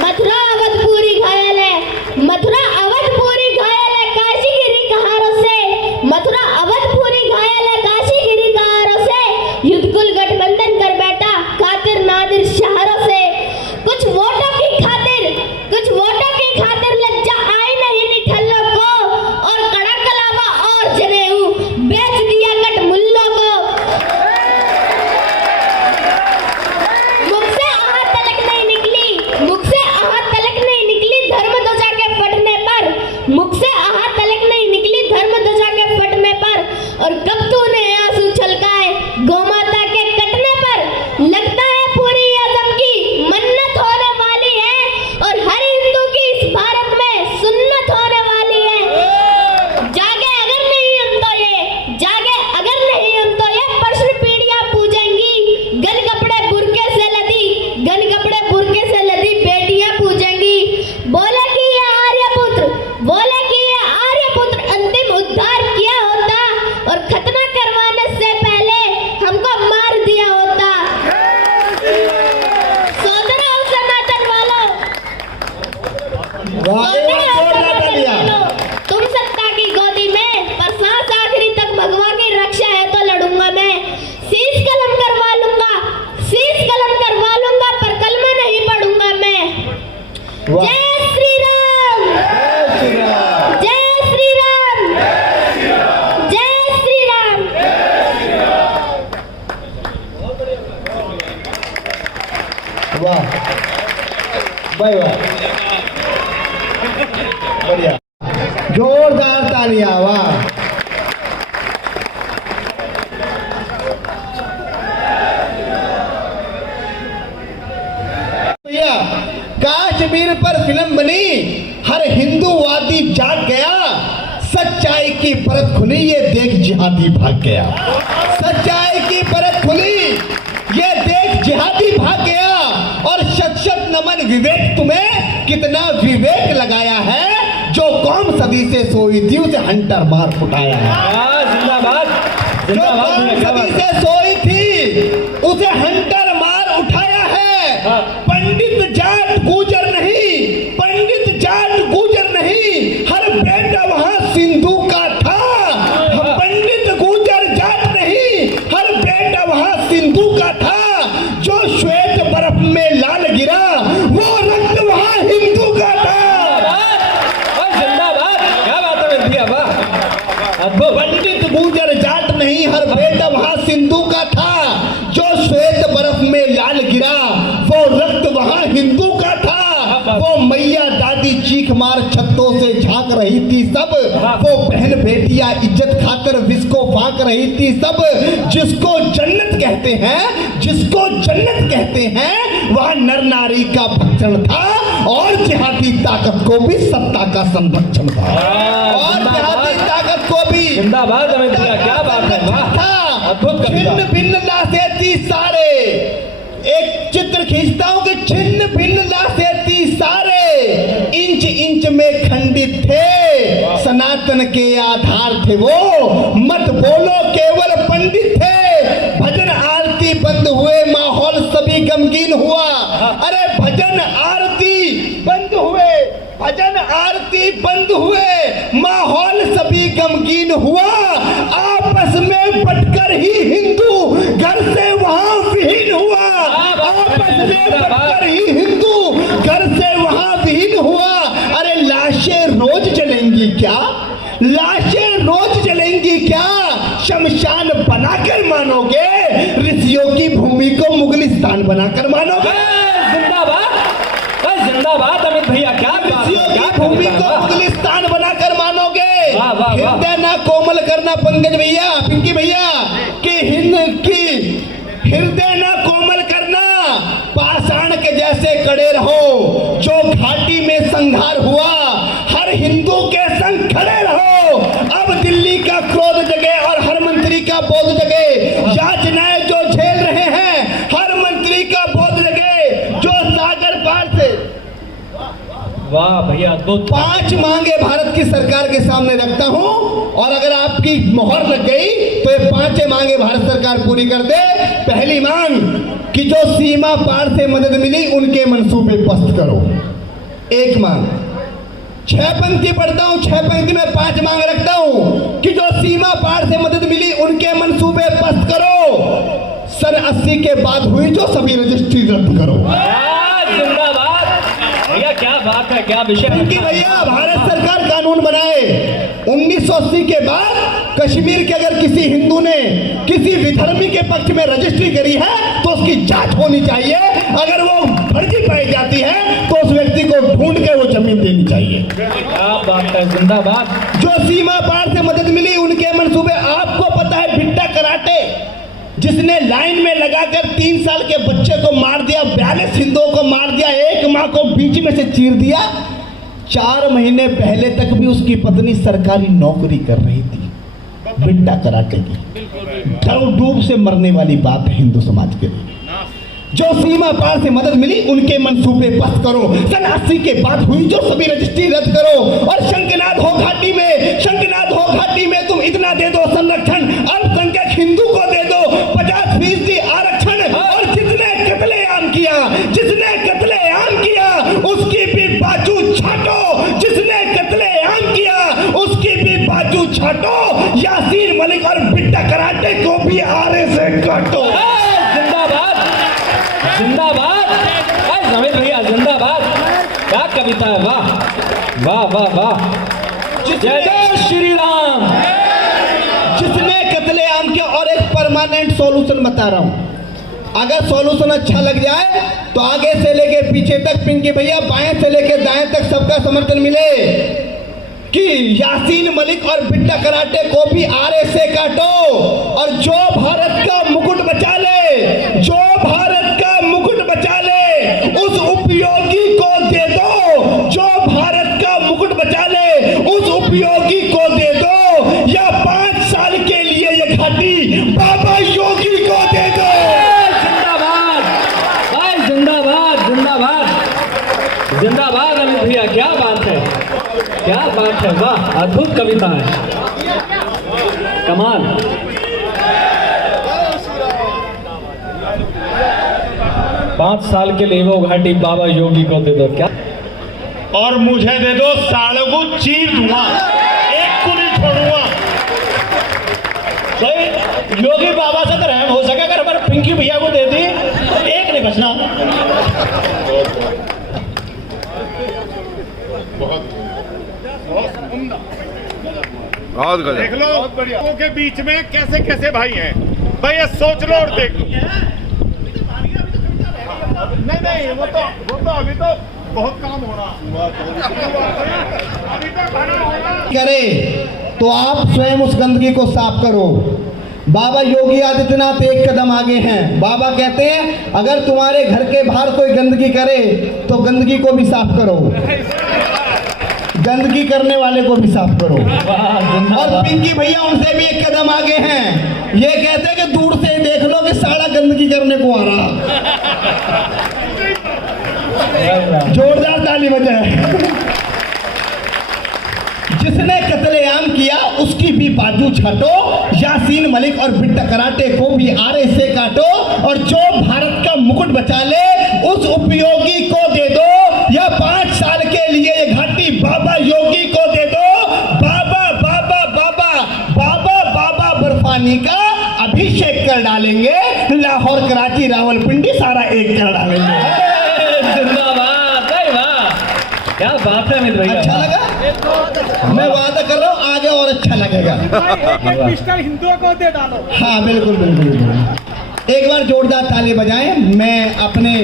मथुरा अवधपुरी घायल है, मथुरा अवधपुरी घायल है काशीगिरी कहारों से। मथुरा अवधपुरी घायल है काशीगिरी कहारों से। युद्धकुल गठबंधन कर बैठा खातिर नादिर शहरों से। कुछ वोटों की खातिर लज्जा आई नहीं निठल्लों को। और कड़ा कलावा और जनेऊ बेच दिया गठ मुल्लों को। मुख से आहट तलक नहीं निकली धर्म ध्वजा के फटने पर। मुख से आहट तलक नहीं निकली धर्म ध्वजा के फटने पर। और कब तूने आंसू छलकाए गौमाता के कटने पर। लगता है पूरी आजम की मन्नत होने वाली है। और हर हिंदू की इस भारत में सुन्नत होने वाली है। जागे अगर नहीं हम तो ये प्रश्न पीढ़ियां पूजेंगी। गन कपड़े बुरके से लदी बेटियां पूजेंगी। बोले कि ये आर्यपुत्र अंतिम उद्धार किया होता। और खतना करवाने से पहले हमको मार दिया होता। सोदरों सनातन वालों, तुम सत्ता की गोदी में, पर सांस आखिरी तक भगवा की रक्षा है तो लड़ूंगा मैं। शीश कलम करवा लूंगा पर कलमा नहीं पढ़ूंगा मैं। जय श्री राम, जय श्री राम, जय श्री राम। वाह भाई वाह, बढ़िया, जोरदार तालियां। वाह भैया, कश्मीर पर फिल्म बनी, हर हिंदूवादी जाग गया। सच्चाई की परत खुली, ये देख जिहादी भाग गया। सच्चाई की परत खुली, ये देख जिहादी भाग गया। और शख्सियत नमन विवेक, तुम्हें कितना विवेक लगाया है। जो कौम सदी से सोई थी उसे हंटर मार उठाया है। जिंदाबाद, जो कौम सदी से सोई थी उसे हंटर मार उठाया है। पंडित जाट गुजर नहीं, हर बेटा वहां सिंधु का था। पंडित गुजर जाट नहीं, हर बेटा वहां सिंधु का था। जो श्वेत बर्फ में लाल गिरा, वो रक्त वहां हिंदू का था। जिंदाबाद, क्या बात है भैया, वाह। पंडित गुजर जाट नहीं, हर बेटा वहां सिंधु का था। जो श्वेत बर्फ में लाल गिरा, वो रक्त वहां हिंदू का था। वो मैया दादी चीख मार छत्तों से झांक रही थी सब। वो बहन बेटियां इज्जत खाकर विष को फांक रही थी सब। जिसको जन्नत कहते हैं वह नर नारी का भक्षण था। और जिहादी ताकत को भी सत्ता का संरक्षण था। और जिहादी ताकत को भी जिंदाबाद, क्या बात है, वाह, अद्भुत। छिन्न भिन्न लाशें थी सारे, एक चित्र खींचता हूं कि छिन्न भिन्न लाशें थी सारे। इंच इंच में खंड सनातन के आधार थे वो, मत बोलो केवल पंडित थे। भजन आरती बंद हुए, माहौल सभी गमगीन हुआ। अरे भजन आरती बंद हुए, भजन आरती बंद हुए, माहौल सभी गमगीन हुआ। आपस में बटकर ही हिंदू घर से वहां विहीन हुआ। आपस में बटकर ही हिंदू घर से वहां विहीन हुआ। अरे लाशें रोज जलेंगी क्या, लाशें रोज जलेंगी क्या, शमशान बनाकर मानोगे, ऋषियों की भूमि को मुगलिस्तान बनाकर मानोगे। जिंदाबाद, जिंदाबाद अमित भैया, क्या ऋषियों की भूमि को मुगलिस्तान बनाकर मानोगे। वाह, वाह, वाह। हृदय ना कोमल करना पंकज भैया, पिंकी भैया, कि हिंद की हृदय ना कोमल करना, पाषाण के जैसे कड़े रहो। जो घाटी में संहार हुआ, हर हिंदू के संग खड़े रहो। अब दिल्ली का क्रोध जगे और हर मंत्री का बोध जगे। यातनाएं जो झेल रहे हैं, हर मंत्री का बोध जगे। जो सागर पार से वाह भैया, अद्भुत। 5 मांगे भारत की सरकार के सामने रखता हूं, और अगर आपकी मोहर लग गई तो ये 5 मांगे भारत सरकार पूरी कर दे। पहली मांग कि जो सीमा पार से मदद मिली उनके मंसूबे पस्त करो। एक मांग, 6 पंक्ति पढ़ता हूं, 6 पंक्ति में 5 मांग रखता हूं कि जो सीमा पार से मदद मिली उनके मंसूबे पस्त करो। सन 80 के बाद हुई जो सभी रजिस्ट्री रद्द करो। जिंदाबाद भैया, क्या बात है, क्या विषय है। कि भैया भारत सरकार कानून बनाए। 1980 के बाद कश्मीर के अगर किसी हिंदू ने किसी विधर्मी के पक्ष में रजिस्ट्री करी है तो उसकी जांच होनी चाहिए। अगर वो फर्जी पाई जाती है तो उस व्यक्ति को ढूंढ के वो जमीन देनी चाहिए। क्या बात है, जिंदाबाद। जो सीमा पार से मदद मिली उनके मंसूबे। आपको पता है भिट्टा कराटे, जिसने लाइन में लगाकर 3 साल के बच्चे को मार दिया, 42 हिंदुओं को मार दिया, एक मां को बीच में से चीर दिया। 4 महीने पहले तक भी उसकी पत्नी सरकारी नौकरी कर रही थी, भिट्टा कराटे की। डूब से मरने वाली बात है हिंदू समाज के लिए। जो सीमा पार से मदद मिली उनके मंसूबे पस्त करो। सन 80 के बाद हुई जो सभी रजिस्ट्री रद्द करो। और शंखनाद हो घाटी में, शंखनाद हो घाटी में तुम इतना दे दो संरक्षण, अल्पसंख्यक हिंदू को दे दो 50% आरक्षण। और जिसने कत्लेआम किया, जिसने कत्लेआम किया उसकी भी बाजू छाटो, जिसने कत्लेआम किया उसकी भी बाजू छाटो। यासीन मलिक और भिट्टा कराटे को भी आरे से काटो। जिंदाबाद, जिंदाबाद। अमित भैया जिंदाबाद। क्या कविता है, वाह वाह वाह वाह। जय जय श्री राम। जिसने कत्लेआम किया। और एक परमानेंट सॉल्यूशन बता रहा हूं, अगर सॉल्यूशन अच्छा लग जाए तो आगे से लेके पीछे तक, पिंकी भैया बाएं से लेके दाएं तक सबका समर्थन मिले कि यासीन मलिक और भिट्टा कराटे को भी आरे से काटो। और जो भारत का मुकुट बचा ले, जो भारत का मुकुट बचा ले उस उपयोगी को दे दो। जो भारत का मुकुट बचा ले उस उपयोगी को दे दो। या 5 साल के लिए ये घाटी बाबा योगी को दे दो। जिंदाबाद भाई, जिंदाबाद जिंदाबाद जिंदाबाद। अमित भैया क्या बात है, क्या बात है, वाह अद्भुत कविता है, कमाल। पांच साल के लिए वो घाटी बाबा योगी को दे दो। क्या? और मुझे दे दो, सालों को चीर दूंगा, एक को नहीं छोड़ूंगा। तो योगी बाबा से तो रहम हो सके, अगर हमारे पिंकी भैया को दे दी तो एक नहीं बचना। बहुत गजब। देख लो लोगों के बीच में कैसे कैसे भाई हैं भाई, ये सोच लो और देख लो। नहीं वो तो अभी तो बहुत काम हो रहा, अभी तो खाना होगा। करे तो आप स्वयं उस गंदगी को साफ करो। बाबा योगी आदित्यनाथ एक कदम आगे हैं। बाबा कहते हैं अगर तुम्हारे घर के बाहर कोई गंदगी करे तो गंदगी को भी साफ करो, गंदगी करने वाले को भी साफ करो। और पिंकी भैया उनसे भी एक कदम आगे हैं। ये कहते हैं कि दूर से देख लो कि सारा गंदगी करने को आ रहा। जोरदार ताली बजाए। जिसने कत्लेआम किया उसकी भी बाजू छाटो, यासीन मलिक और बिट्टा कराटे को भी आरे से काटो, और जो भारत का मुकुट बचा ले उस उपयोगी को दे दो, या 5 साल के लिए ये घाटी बाबा योगी को दे दो। बाबा बाबा बाबा बाबा बाबा बर्फानी का अभिषेक कर डालेंगे, लाहौर कराची रावलपिंडी सारा एक कर डालेंगे। जिंदाबाद, भाई वाह, क्या बात है अमित भैया। अच्छा लगा? मैं वादा कर रहा हूँ आगे और अच्छा लगेगा। एक पिस्टल हिंदुओं को दे डालो। हाँ बिल्कुल बिल्कुल बिल्कुल। एक बार जोरदार ताली बजाएं। मैं अपने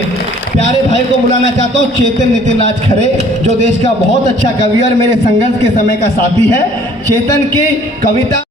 प्यारे भाई को बुलाना चाहता हूँ, चेतन नितिन राज खरे, जो देश का बहुत अच्छा कवि और मेरे संघर्ष के समय का साथी है। चेतन की कविता